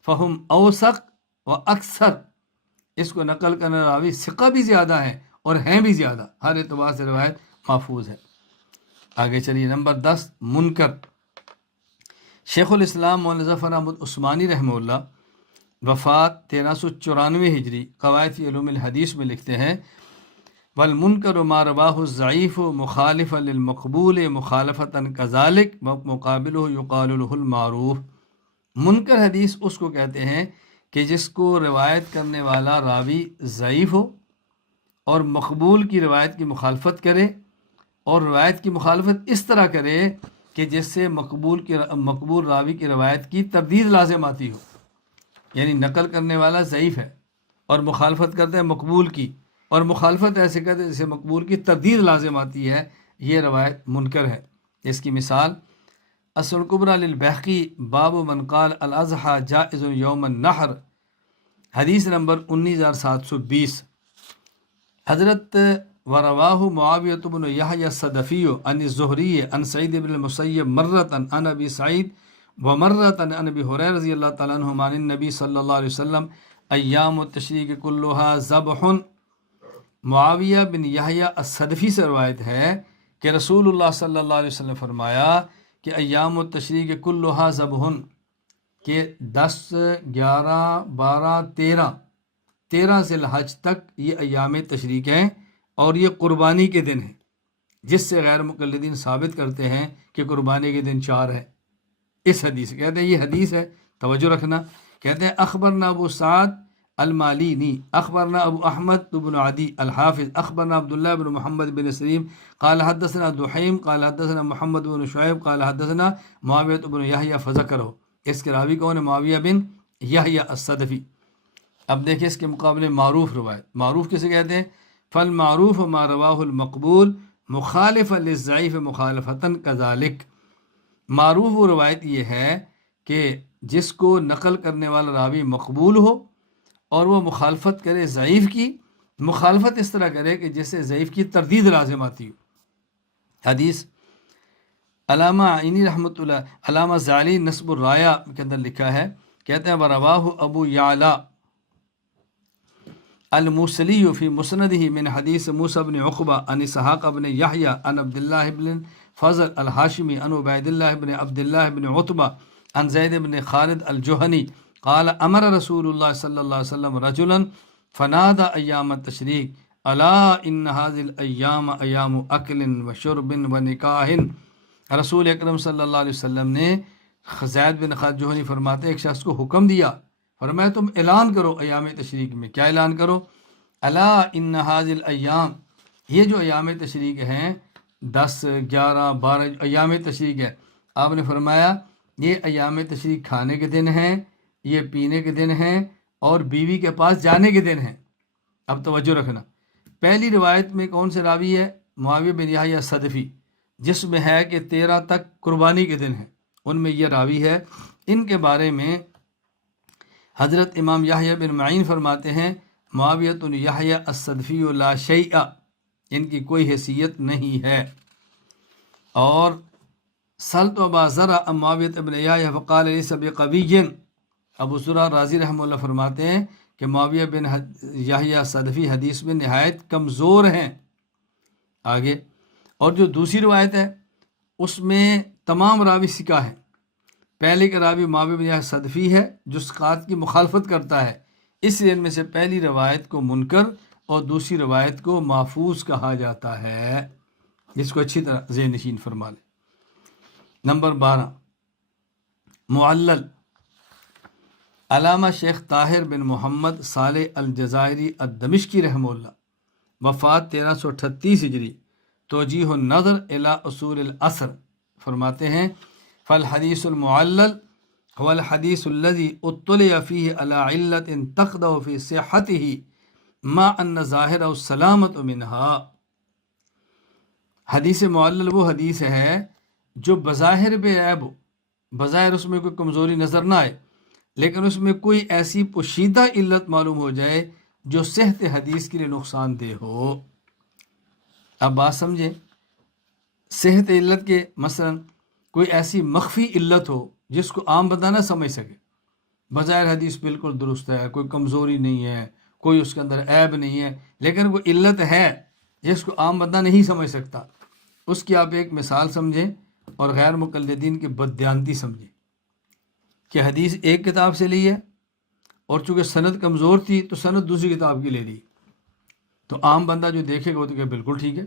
فہم اوثق و اکثر، اس کو نقل کرنے راوی ثقہ بھی زیادہ ہیں اور ہیں بھی زیادہ، ہر اعتبار سے روایت محفوظ ہے۔ آگے چلیے، نمبر 10 منکر۔ شیخ الاسلام مولانا ظفر احمد عثمانی رحمہ اللہ وفات 1394 ہجری قواعد فی علوم الحدیث میں لکھتے ہیں، والمنکر ما رواہ الضعیف مخالفا للمقبول مخالفتا کذالک مقابلہ یقال له المعروف۔ منکر حدیث اس کو کہتے ہیں کہ جس کو روایت کرنے والا راوی ضعیف ہو اور مقبول کی روایت کی مخالفت کرے، اور روایت کی مخالفت اس طرح کرے کہ جس سے مقبول راوی کی روایت کی تردید لازم آتی ہو، یعنی نقل کرنے والا ضعیف ہے اور مخالفت کرتا ہے مقبول کی، اور مخالفت ایسے کرتے ہیں جسے مقبول کی تردید لازم آتی ہے، یہ روایت منکر ہے۔ اس کی مثال اصل الکبریٰ للبیہقی باب من قال الاضحیٰ جائز یوم النحر، حدیث نمبر 19720۔ حضرت ورواہ معاویۃ بن یحییٰ الصدفی عن الزہری عن سعید بن المسیب مرۃ عن ابی سعید ومرۃ عن ابی ہریرہ رضی اللہ تعالیٰ عنہ عن النبی صلی اللہ علیہ وسلم ایام التشریق کلھا ذبح۔ معاویہ بن یحییٰ الصدفی سے روایت ہے کہ رسول اللہ صلی اللہ علیہ وسلم فرمایا کہ ایام التشریق کلھا ذبح، کہ 10 11 12 13 ذی الحج تک یہ ایام تشریق ہیں اور یہ قربانی کے دن ہیں، جس سے غیر مقلدین ثابت کرتے ہیں کہ قربانی کے دن 4 ہے۔ اس حدیث کہتے ہیں یہ حدیث ہے، توجہ رکھنا، کہتے ہیں اخبرنا ابو سعد المالینی اخبرنا ابو احمد بن عدی الحافظ اخبرنا عبداللہ بن محمد بن سلیم قال حدثنا دحیم قال حدثنا محمد بن شعیب قال حدثنا معاویہ بن یحییٰ فذکرہ۔ اس کے راوی کون ہے؟ معاویہ بن یحییٰ الصدفی۔ اب دیکھیں اس کے مقابلے معروف روایت، معروف کسے کہتے ہیں؟ فالمعروف ما رواہ المقبول مخالفا للضعیف مخالفتا کذالک۔ معروف وہ روایت یہ ہے کہ جس کو نقل کرنے والا راوی مقبول ہو اور وہ مخالفت کرے ضعیف کی، مخالفت اس طرح کرے کہ جس سے ضعیف کی تردید لازم آتی ہو۔ حدیث علامہ عینی رحمۃ اللہ، علامہ زعلی نصب الرایہ کے اندر لکھا ہے، کہتے ہیں ورواہ ابو یعلا الموصلی فی مسندہ من حدیث موسیٰ بن عقبہ عن اسحاق بن یحییٰ عن عبداللہ بن فضل الحاشمی عن عبید اللہ بن عبداللہ بن عتبہ عن زید بن خالد الجہنی قال امر رسول اللہ صلی اللہ علیہ وسلم رجلا فنادى ایام التشریق الا ان هذه الایام ایام اکل و شرب و نکاح۔ رسول اکرم صلی اللہ علیہ وسلم نے زید بن خالد جوہنی فرماتے ایک شخص کو حکم دیا، فرمایا تم اعلان کرو ایام تشریق میں، کیا اعلان کرو؟ الا ان هذه الایام، یہ جو ایام تشریق ہیں 10 11 12 ایام تشریق ہے، آپ نے فرمایا یہ ایام تشریق کھانے کے دن ہیں، یہ پینے کے دن ہیں، اور بیوی کے پاس جانے کے دن ہیں۔ اب توجہ رکھنا، پہلی روایت میں کون سے راوی ہے؟ معاویہ بن یحییٰ الصدفی، جس میں ہے کہ 13 تک قربانی کے دن ہیں، ان میں یہ راوی ہے۔ ان کے بارے میں حضرت امام یحییٰ بن معین فرماتے ہیں معاویہ بن یحییٰ الصدفی لا شیء، ان کی کوئی حیثیت نہیں ہے۔ اور سلط ابا ذرا معاویہ بن یحییٰ فقال لیس بقوی، ابو ذرا رازی رحمہ اللہ فرماتے ہیں کہ معاویہ بن یحییٰ صدفی حدیث میں نہایت کمزور ہیں۔ آگے اور جو دوسری روایت ہے اس میں تمام راوی ثقہ ہیں۔ پہلے کا راوی معاویہ بن یحییٰ صدفی ہے جو ثقات کی مخالفت کرتا ہے، اس لیے ان میں سے پہلی روایت کو منکر اور دوسری روایت کو محفوظ کہا جاتا ہے۔ اس کو اچھی طرح ذہن نشین فرما لیں۔ نمبر 12 معلل، علامہ شیخ طاہر بن محمد صالح الجزائری الدمشقی رحمہ اللہ، وفات 1338 ہجری، توجیہ النظر الی اصول العصر، فرماتے ہیں فالحدیث المعلل هو الحدیث الذي اطلع فيه على علة تقدح في صحته مع ان ظاہر السلامة منها۔ حدیث معلل وہ حدیث ہے جو بظاہر بے عیب ہو، بظاہر اس میں کوئی کمزوری نظر نہ آئے، لیکن اس میں کوئی ایسی پوشیدہ علت معلوم ہو جائے جو صحت حدیث کے لیے نقصان دہ ہو۔ اب بات سمجھیں، صحت علت کے مثلا کوئی ایسی مخفی علت ہو جس کو عام بندہ نہ سمجھ سکے، بظاہر حدیث بالکل درست ہے، کوئی کمزوری نہیں ہے، کوئی اس کے اندر عیب نہیں ہے، لیکن کوئی علت ہے جس کو عام بندہ نہیں سمجھ سکتا، اس کی آپ ایک مثال سمجھیں اور غیر مقلدین کی بددیانتی سمجھیں کہ حدیث ایک کتاب سے لی ہے اور چونکہ سند کمزور تھی تو سند دوسری کتاب کی لے لی، تو عام بندہ جو دیکھے گا وہ تو کہ بالکل ٹھیک ہے،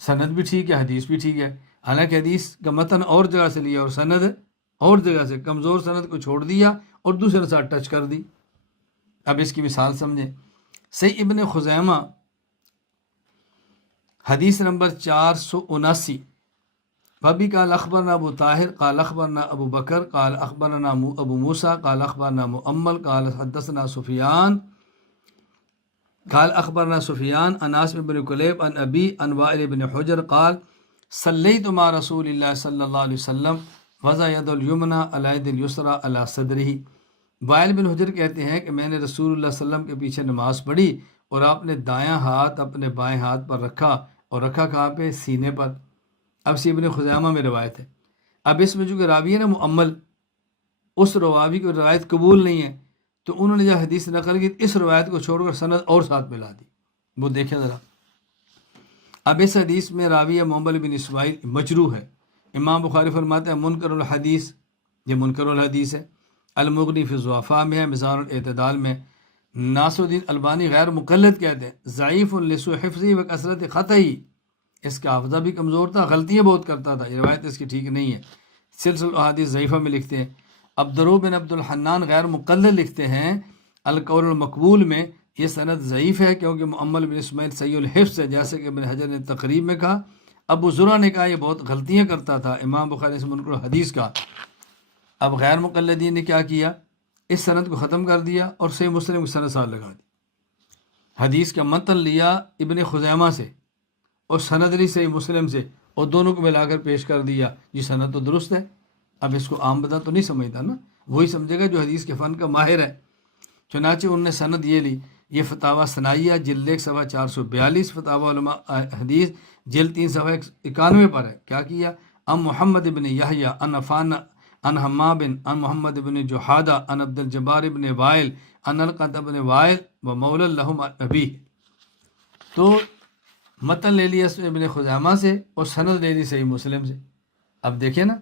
سند بھی ٹھیک ہے، حدیث بھی ٹھیک ہے، حالانکہ حدیث کا متن اور جگہ سے لیا اور سند اور جگہ سے، کمزور سند کو چھوڑ دیا اور دوسرے ساتھ ٹچ کر دی۔ اب اس کی مثال سمجھیں، صحیح ابن خزیمہ حدیث نمبر 479، وبی قال اخبرنا ابو طاہر قال اخبرنا ابو بکر قال اخبرنا ابو موسیٰ قال اخبرنا مؤمل قال حدثنا سفیان قال اخبرنا سفیان عن عاصم بن کلیب عن ابی عن وائل بن حجر قال صلیت مع رسول اللہ صلی اللہ علیہ وسلم وضع ید الیمنی علی ید الیسری علی صدرہ۔ وائل بن حجر کہتے ہیں کہ میں نے رسول اللہ صلی اللہ علیہ وسلم کے پیچھے نماز پڑھی اور آپ نے دایاں ہاتھ اپنے بائیں ہاتھ پر رکھا، اور رکھا کہاں پہ؟ سینے پر۔ اب سے ابن خزیمہ میں روایت ہے، اب اس میں جو کہ راوی ہے نا مؤمل، اس راوی کی روایت قبول نہیں ہے، تو انہوں نے جو حدیث نقل کی اس روایت کو چھوڑ کر سند اور ساتھ ملا دی۔ وہ دیکھیں ذرا، اب اس حدیث میں راوی محمد بن اسماعیل مجروح ہے، امام بخاری فرماتے ہیں منکر الحدیث، یہ منکر الحدیث ہے۔ المغنی فی الضعفاء میں ہے، میزان الاعتدال میں۔ ناصر الدین البانی غیر مقلد کہتے ہیں ضعیف لسوء حفظی و کثرت خطئی، اس کا حافظہ بھی کمزور تھا، غلطیاں بہت کرتا تھا، یہ روایت اس کی ٹھیک نہیں ہے۔ سلسلہ احادیث ضعیفہ میں لکھتے ہیں۔ عبدالرؤف بن عبد الحنان غیر مقلد لکھتے ہیں القول المقبول میں یہ سند ضعیف ہے کیونکہ مؤمل بن اسماعیل سیء الحفظ ہے، جیسے کہ ابن حجر نے تقریب میں کہا۔ ابو زرع نے کہا یہ بہت غلطیاں کرتا تھا، امام بخاری سے منکر الحدیث کا۔ اب غیر مقلدین نے کیا کیا؟ اس سند کو ختم کر دیا اور صحیح مسلم کی سند ساتھ لگا دی۔ حدیث کا متن لیا ابن خزیمہ سے اور سند لی صحیح مسلم سے، اور دونوں کو ملا کر پیش کر دیا، یہ سند تو درست ہے۔ اب اس کو عام بندہ تو نہیں سمجھتا نا، وہی سمجھے گا جو حدیث کے فن کا ماہر ہے۔ چنانچہ انہوں نے سند یہ لی، یہ فتاویٰ ثنائیہ جلد 1 صفحہ 442، فتاویٰ علماء حدیث جلد 3 صفحہ 91 پر ہے۔ کیا کیا؟ ام محمد بن یحییٰ ان عفان ان حمام ان محمد بن جحادہ ان عبد الجبار بن وائل ان القۃ بن وائل و مولا لہم ابی۔ تو متن لے لیا ابن خزیمہ سے اور سند لے لی صحیح مسلم سے۔ اب دیکھیں نا،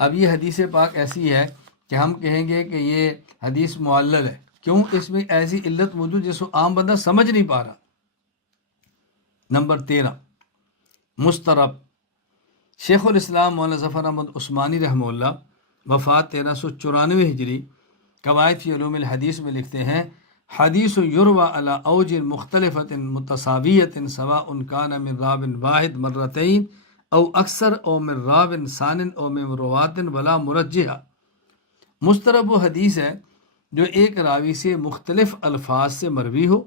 اب یہ حدیث پاک ایسی ہے کہ ہم کہیں گے کہ یہ حدیث معلل ہے، کیوں؟ اس میں ایسی علت موجود جس کو عام بندہ سمجھ نہیں پا رہا۔ نمبر 13 مسترب، شیخ الاسلام مولانا ظفر احمد عثمانی رحمہ اللہ، وفات 1394 ہجری، قواعد فی علوم الحدیث میں لکھتے ہیں حدیث یروى علی اوج مختلفۃ متساویۃ سواء کان من راو واحد مرتین او اکثر او من راو ثان او من روات ولا مرجحہ۔ مسترب وہ حدیث ہے جو ایک راوی سے مختلف الفاظ سے مروی ہو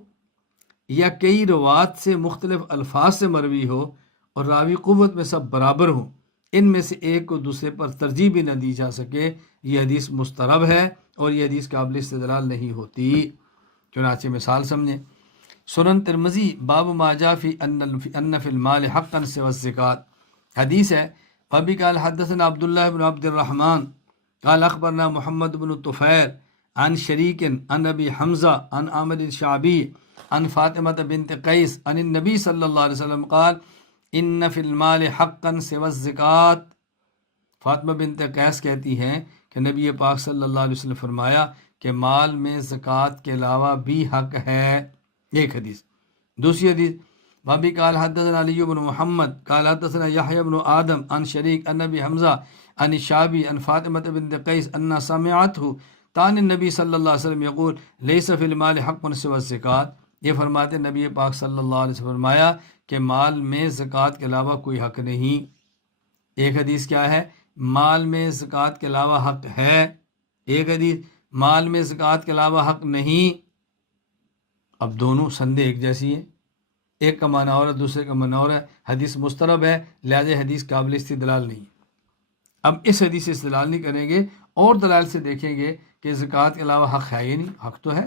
یا کئی روات سے مختلف الفاظ سے مروی ہو اور راوی قوت میں سب برابر ہوں، ان میں سے ایک کو دوسرے پر ترجیح بھی نہ دی جا سکے، یہ حدیث مسترب ہے اور یہ حدیث قابل استدلال نہیں ہوتی۔ چنانچہ مثال سمجھیں، سنن ترمذی باب ما جاء فی ان فی المال حقا سوى الزکات، حدیث ہے وابی قال حدثنا عبداللہ بن عبد الرحمن قال اخبرنا محمد بن طفیل عن شریک عن ابی حمزہ عن عامر الشعبی عن فاطمہ بنت قیس عن النبی صلی اللہ علیہ وسلم قال ان فی المال حقا سوى الزکات۔ فاطمہ بنت قیس کہتی ہیں کہ نبی پاک صلی اللہ علیہ وسلم فرمایا کہ مال میں زکوٰۃ کے علاوہ بھی حق ہے، ایک حدیث۔ دوسری حدیث وابی قال حدثنا علی بن محمد قال حدثنا یحیی بن آدم عن شریک عن ابی حمزہ عن الشعبی عن فاطمہ بنت قیس ان سمعته تان النبی صلی اللہ علیہ وسلم یقول لیس فی المال حق سوى الزکات، یہ فرماتے نبی پاک صلی اللہ علیہ وسلم فرمایا کہ مال میں زکوٰۃ کے علاوہ کوئی حق نہیں۔ ایک حدیث کیا ہے؟ مال میں زکوٰۃ کے علاوہ حق ہے، ایک حدیث مال میں زکوٰۃ کے علاوہ حق نہیں۔ اب دونوں سندیں ایک جیسی ہیں، ایک کا معنی اور ہے دوسرے کا معنی اور ہے، حدیث مسترب ہے لہذا حدیث قابل استدلال نہیں ہے۔ اب اس حدیث سے استدلال نہیں کریں گے اور دلائل سے دیکھیں گے کہ زکوٰۃ کے علاوہ حق ہے ہی نہیں، حق تو ہے،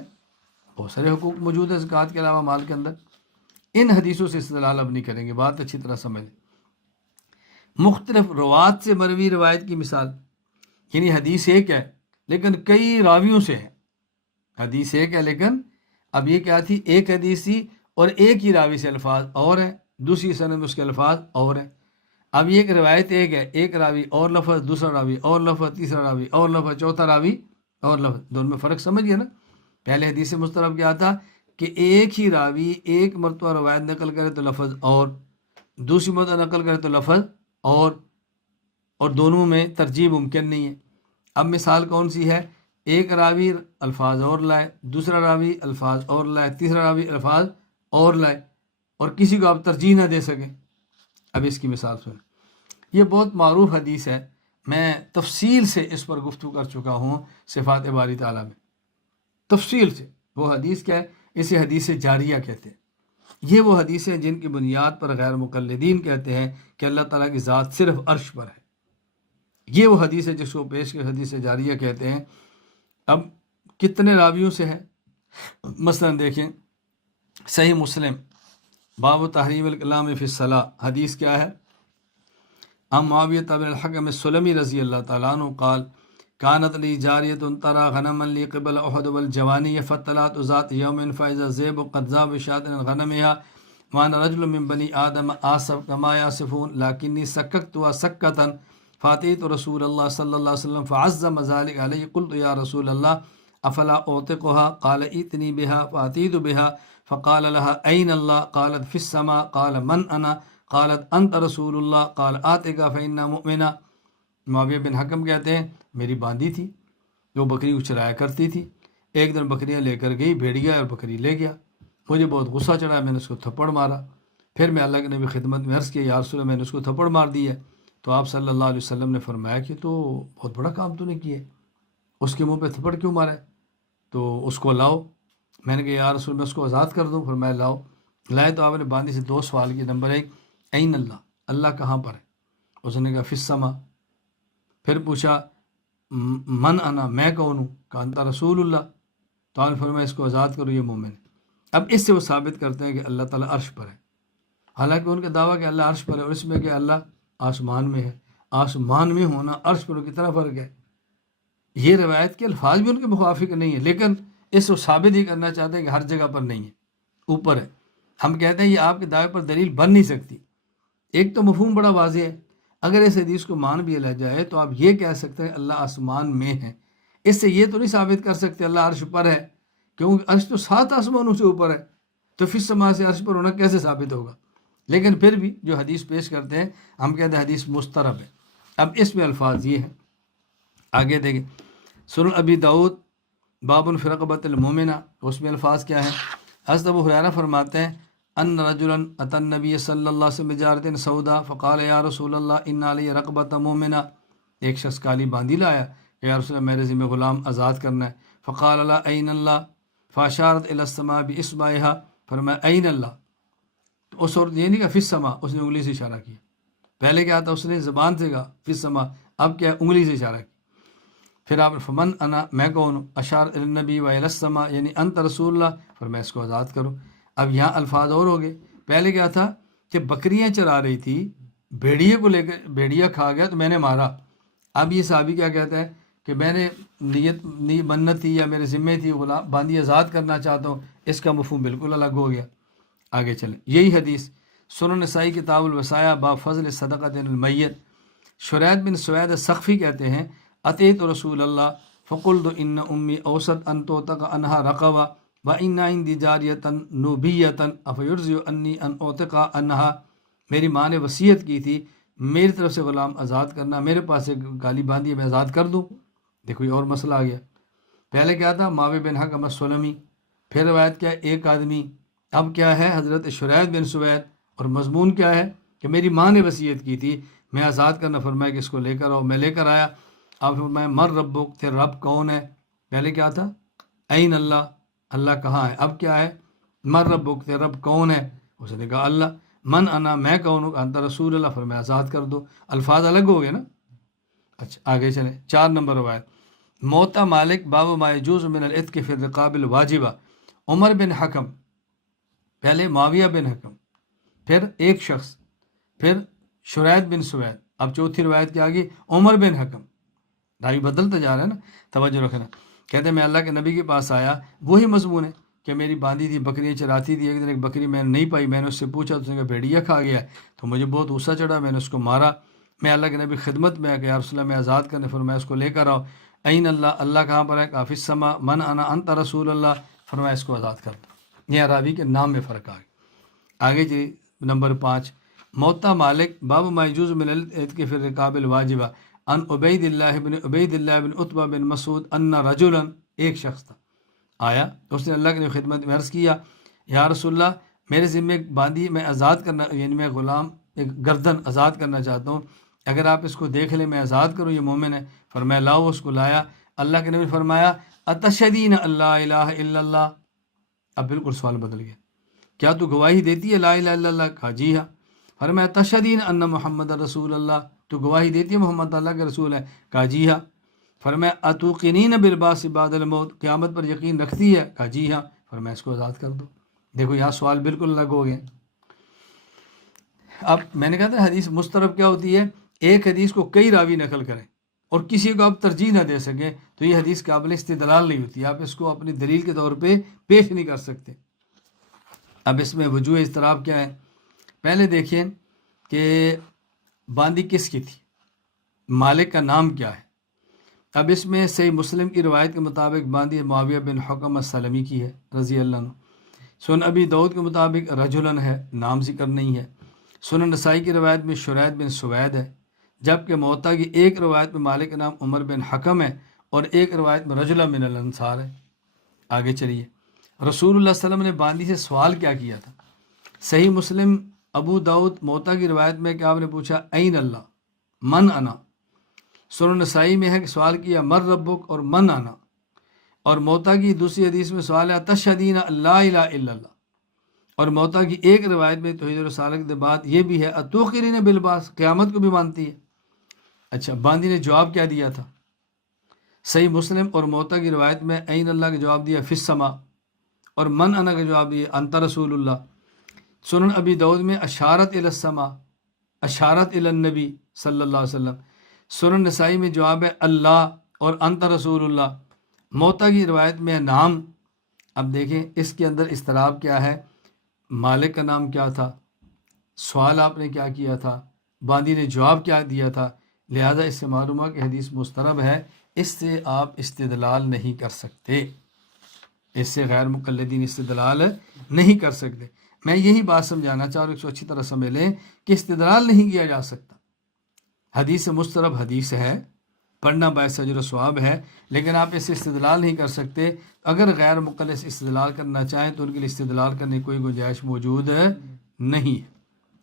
بہت سارے حقوق موجود ہیں زکوٰۃ کے علاوہ مال کے اندر۔ ان حدیثوں سے استدلال اب نہیں کریں گے، بات اچھی طرح سمجھ لیں۔ مختلف روات سے مروی روایت کی مثال، یعنی حدیث ایک ہے لیکن کئی راویوں سے ہے، حدیث ایک ہے لیکن اب یہ کیا تھی؟ ایک حدیث تھی اور ایک ہی راوی سے الفاظ اور ہیں، دوسری سند میں اس کے الفاظ اور ہیں۔ اب یہ ایک روایت ایک ہے، ایک راوی اور لفظ، دوسرا راوی اور لفظ، تیسرا راوی اور لفظ، چوتھا راوی اور لفظ، دونوں میں فرق سمجھ گیا نا؟ پہلے حدیث مسترب کیا تھا کہ ایک ہی راوی ایک مرتبہ روایت نقل کرے تو لفظ اور، دوسری مرتبہ نقل کرے تو لفظ اور دونوں میں ترجیح ممکن نہیں ہے۔ اب مثال کون سی ہے؟ ایک راوی الفاظ اور لائے، دوسرا راوی الفاظ اور لائے، تیسرا راوی الفاظ اور لائے اور کسی کو آپ ترجیح نہ دے سکیں۔ اب اس کی مثال سنیں، یہ بہت معروف حدیث ہے، میں تفصیل سے اس پر گفتگو کر چکا ہوں صفات باری تعالیٰ میں، تفصیل سے۔ وہ حدیث کیا ہے؟ اسے حدیث جاریہ کہتے ہیں۔ یہ وہ حدیثیں جن کی بنیاد پر غیر مقلدین کہتے ہیں کہ اللہ تعالیٰ کی ذات صرف عرش پر ہے، یہ وہ حدیث ہے جس کو پیش کر حدیث جاریہ کہتے ہیں۔ اب کتنے راویوں سے ہے؟ مثلا دیکھیں صحیح مسلم باب تحریم الکلام فی الصلاۃ، حدیث کیا ہے؟ عن معاویہ بن الحکم السلمی رضی اللہ تعالیٰ عنہ قال كانت لي جاریة ترى غنما لي قبل احد والجوانی فطلعت ذات یوم فاذا الذئب قد ذاب بشاة من غنمها وانا رجل من بني آدم آصف كما يصفون لكني سككتها سكة فاتيت رسول الله صلى الله عليه وسلم فعزم ذلك علي قلت يا رسول الله افلا اعتقها قال ائتني بها فاتيت بها فقال لها اين الله قالت في السماء قال من انا قالت انت رسول الله قال آتك فإنا مؤمنة۔ معاویہ بن حکم کہتے ہیں میری باندھی تھی جو بکری کو چرایا کرتی تھی، ایک دن بکریاں لے کر گئی، بھیڑیا اور بکری لے گیا، مجھے بہت غصہ چڑھا، میں نے اس کو تھپڑ مارا، پھر میں اللہ کے نبی خدمت میں عرض کیا یا رسول اللہ میں نے اس کو تھپڑ مار دی ہے، تو آپ صلی اللہ علیہ وسلم نے فرمایا کہ تو بہت بڑا کام تو نے کیا ہے، اس کے منہ پہ تھپڑ کیوں مارا ہے؟ تو اس کو لاؤ۔ میں نے کہا یا رسول میں اس کو آزاد کر دوں، فرمایا لاؤ۔ لائے تو آپ نے باندھی سے دو سوال کیے، نمبر ایک این اللہ، اللہ کہاں پر ہے؟ اس نے کہا فی السما۔ پھر پوچھا من انا، میں کون ہوں؟ کہا انت رسول اللہ۔ تو آپ نے فرمایا اس کو آزاد کرو، یہ مومن ہے۔ اب اس سے وہ ثابت کرتے ہیں کہ اللہ تعالیٰ عرش پر ہے، حالانکہ ان کا دعویٰ کہ اللہ عرش پر ہے اور اس میں کہ اللہ آسمان میں ہے، آسمان میں ہونا عرش پر کتنا فرق ہے۔ یہ روایت کے الفاظ بھی ان کے موافق نہیں ہے، لیکن اس کو ثابت ہی کرنا چاہتے ہیں کہ ہر جگہ پر نہیں ہے، اوپر ہے۔ ہم کہتے ہیں یہ آپ کے دعوے پر دلیل بن نہیں سکتی۔ ایک تو مفہوم بڑا واضح ہے، اگر اس حدیث کو مان بھی لیا جائے تو آپ یہ کہہ سکتے ہیں اللہ آسمان میں ہے، اس سے یہ تو نہیں ثابت کر سکتے اللہ عرش پر ہے، کیونکہ عرش تو 7 آسمانوں سے اوپر ہے، تو فی السماء سے عرش پر ہونا کیسے ثابت ہوگا؟ لیکن پھر بھی جو حدیث پیش کرتے ہیں ہم کہتے ہیں حدیث مسترب ہے۔ اب اس میں الفاظ یہ ہیں، آگے دیکھیں سنن ابی داؤد باب فی رقبۃ المؤمنہ، اس میں الفاظ کیا ہیں؟ حضرت ابو ہریرہ فرماتے ہیں ان رجلا اتى النبی صلی اللہ علیہ وسلم بجارۃ سودا فقال یا رسول اللہ ان علی رقبۃ مؤمنہ، ایک شخص کالی باندھی لایا کہ یا رسول اللہ میرے ذمہ غلام آزاد کرنا ہے۔ فقال اللہ این اللہ فاشارت الی السماء باصبعها، فرمایا این اللہ، تو اس عورت یہ نہیں کہا فی السما، اس نے انگلی سے اشارہ کیا. پہلے کیا تھا، اس نے زبان سے کہا فی السما، اب کیا انگلی سے اشارہ کیا. پھر آپ نے فمن انا، میں کون ہوں، اشار النبی و السما یعنی انت رسول اللہ، فرمایا اس کو آزاد کرو. اب یہاں الفاظ اور ہو گئے. پہلے کیا تھا کہ بکریاں چرا رہی تھی، بھیڑیے کو لے کر بھیڑیا کھا گیا تو میں نے مارا. اب یہ صحابی کیا کہتا ہے کہ میں نے منت تھی یا میرے ذمے تھی غلام باندھی آزاد کرنا چاہتا ہوں، اس کا مفہوم بالکل الگ ہو گیا. آگے چلیں. یہی حدیث سنن نسائی کتاب الوصایا باب فضل صدقۃ المیت. شرید بن سوید سقفی کہتے ہیں اتیت رسول اللہ فقلت ان امی اوسط ان توتق انہا رقبہ و ان عندی جاریۃ نوبیۃ افیرضی انی ان اوتق انہا. میری ماں نے وصیت کی تھی میری طرف سے غلام آزاد کرنا، میرے پاس ایک گالی باندھی ہے، میں آزاد کر دوں. دیکھو یہ اور مسئلہ آ گیا. پہلے کیا تھا معاویہ بن حکم السلمی، پھر روایت کیا ایک آدمی. اب کیا ہے حضرت شرید بن سوید، اور مضمون کیا ہے کہ میری ماں نے وصیت کی تھی میں آزاد کرنا، فرمایا کہ اس کو لے کر آؤ. میں لے کر آیا. اب فرمایا مر ربک، تیرا رب کون ہے. پہلے کیا تھا این اللہ، اللہ کہاں ہے. اب کیا ہے مر ربک، تیرا رب کون ہے. اس نے کہا اللہ. من انا، میں کون ہوں، انت رسول اللہ، فرمایا آزاد کر دو. الفاظ الگ ہو گئے نا. اچھا آگے چلیں. 4 نمبر روایت موطا مالک باب ما یجوز من العتق فی الرقاب الواجبہ. عمر بن حکم، پہلے معاویہ بن حکم، پھر ایک شخص، پھر شرید بن سوید. اب چوتھی روایت کیا آگی عمر بن حکم. راوی بدلتا جا رہا ہے نا، توجہ رکھنا. کہتے ہیں میں اللہ کے نبی کے پاس آیا، وہی مضمون ہے کہ میری باندھی تھی بکریاں چراتی تھی، ایک دن ایک بکری میں نے نہیں پائی، میں نے اس سے پوچھا تو اس نے کہا بھیڑیا کھا گیا ہے. تو مجھے بہت غصہ چڑھا، میں نے اس کو مارا. میں اللہ کے نبی خدمت میں آ گیا، رسول اللہ میں آزاد کرنے، فرمایا اس کو لے کر آؤ. این اللہ، اللہ کہاں پر ہے، کافی السما. من انا انت رسول اللہ، فرمایا اس کو آزاد کر دو. یہ راوی کے نام میں فرق آ گیا. آگے جی نمبر 5 موطا مالک باب ما یجوز من العتق فی الرقاب الواجبہ. ان عبید اللہ بن عتبہ بن مسعود ان رجلا، ایک شخص تھا آیا، اس نے اللہ کی خدمت میں عرض کیا یا رسول اللہ میرے ذمے ایک باندھی میں آزاد کرنا، یعنی میں غلام ایک گردن آزاد کرنا چاہتا ہوں، اگر آپ اس کو دیکھ لیں میں آزاد کروں، یہ مومن ہے. فرمایا لاؤ. اس کو لایا. اللہ کے نبی فرمایا اتشہدین اللہ الہ الا اللہ. اب بالکل سوال بدل گیا. کیا تو گواہی دیتی ہے لا الہ الا اللہ؟ کہا جی ہاں. فرمایا تشہدین ان محمد رسول اللہ، تو گواہی دیتی ہے محمد اللہ کے رسول ہے؟ کہا جی ہاں. فرمایا اتوقنین بالبعث بعد الموت، قیامت پر یقین رکھتی ہے؟ کہا جی ہاں. فرمایا اس کو آزاد کر دو. دیکھو یہاں سوال بالکل الگ ہو گئے. اب میں نے کہا تھا حدیث مسترب کیا ہوتی ہے، ایک حدیث کو کئی راوی نقل کریں اور کسی کو آپ ترجیح نہ دے سکیں تو یہ حدیث قابل استدلال نہیں ہوتی، آپ اس کو اپنی دلیل کے طور پہ پیش نہیں کر سکتے. اب اس میں وجوہ اضطراب کیا ہے. پہلے دیکھیں کہ باندھی کس کی تھی، مالک کا نام کیا ہے. اب اس میں صحیح مسلم کی روایت کے مطابق باندھی معاویہ بن حکم السلمی کی ہے رضی اللہ عنہ. سنن ابی داؤد کے مطابق رجلن ہے، نام ذکر نہیں ہے. سنن نسائی کی روایت میں شرید بن سوید ہے، جبکہ موطا کی ایک روایت میں مالک کا نام عمر بن حکم ہے اور ایک روایت میں رجل من الانصار ہے. آگے چلیے. رسول اللہ صلی اللہ علیہ وسلم نے باندھی سے سوال کیا کیا تھا. صحیح مسلم ابو داؤد موطا کی روایت میں کہ آپ نے پوچھا این اللہ، من انا. سنن نسائی میں ہے کہ سوال کیا مر ربک اور من انا. اور موطا کی دوسری حدیث میں سوال ہے تشہدین لا الہ الا اللہ. اور موطا کی ایک روایت میں توحید رسالت کے بعد یہ بھی ہے اتوقرین بالبعث، قیامت کو بھی مانتی ہے. اچھا باندھی نے جواب کیا دیا تھا. صحیح مسلم اور موطا کی روایت میں این اللہ کا جواب دیا فی السما، اور من انا کا جواب دیا انت رسول اللہ. سنن ابی داؤد میں اشارت الی السما، اشارت الی النبی صلی اللہ علیہ وسلم. سنن نسائی میں جواب ہے اللہ اور انت رسول اللہ. موطا کی روایت میں نام. اب دیکھیں اس کے اندر اضطراب کیا ہے، مالک کا نام کیا تھا، سوال آپ نے کیا کیا تھا، باندھی نے جواب کیا دیا تھا. لہذا اس سے معلوم ہے کہ حدیث مسترب ہے، اس سے آپ استدلال نہیں کر سکتے، اس سے غیر مقلدین استدلال نہیں کر سکتے. میں یہی بات سمجھانا چاہ رہا ہوں، اس کو اچھی طرح سمجھ لیں کہ استدلال نہیں کیا جا سکتا. حدیث مسترب حدیث ہے، پڑھنا باعث اجر و ثواب ہے، لیکن آپ اس سے استدلال نہیں کر سکتے. اگر غیر مقلد سے استدلال کرنا چاہیں تو ان کے لیے استدلال کرنے کی کوئی گنجائش موجود نہیں ہے.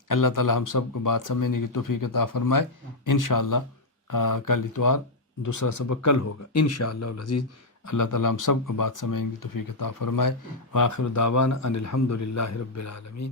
اللہ تعالی ہم سب کو بات سمجھنے کی توفیق عطا فرمائے. انشاءاللہ کل اتوار دوسرا سبق کل ہوگا انشاءاللہ العزیز. اللہ تعالی ہم سب کو بات سمجھنے کی توفیق عطا فرمائے. وآخر دعوانا ان الحمد للہ رب العالمین.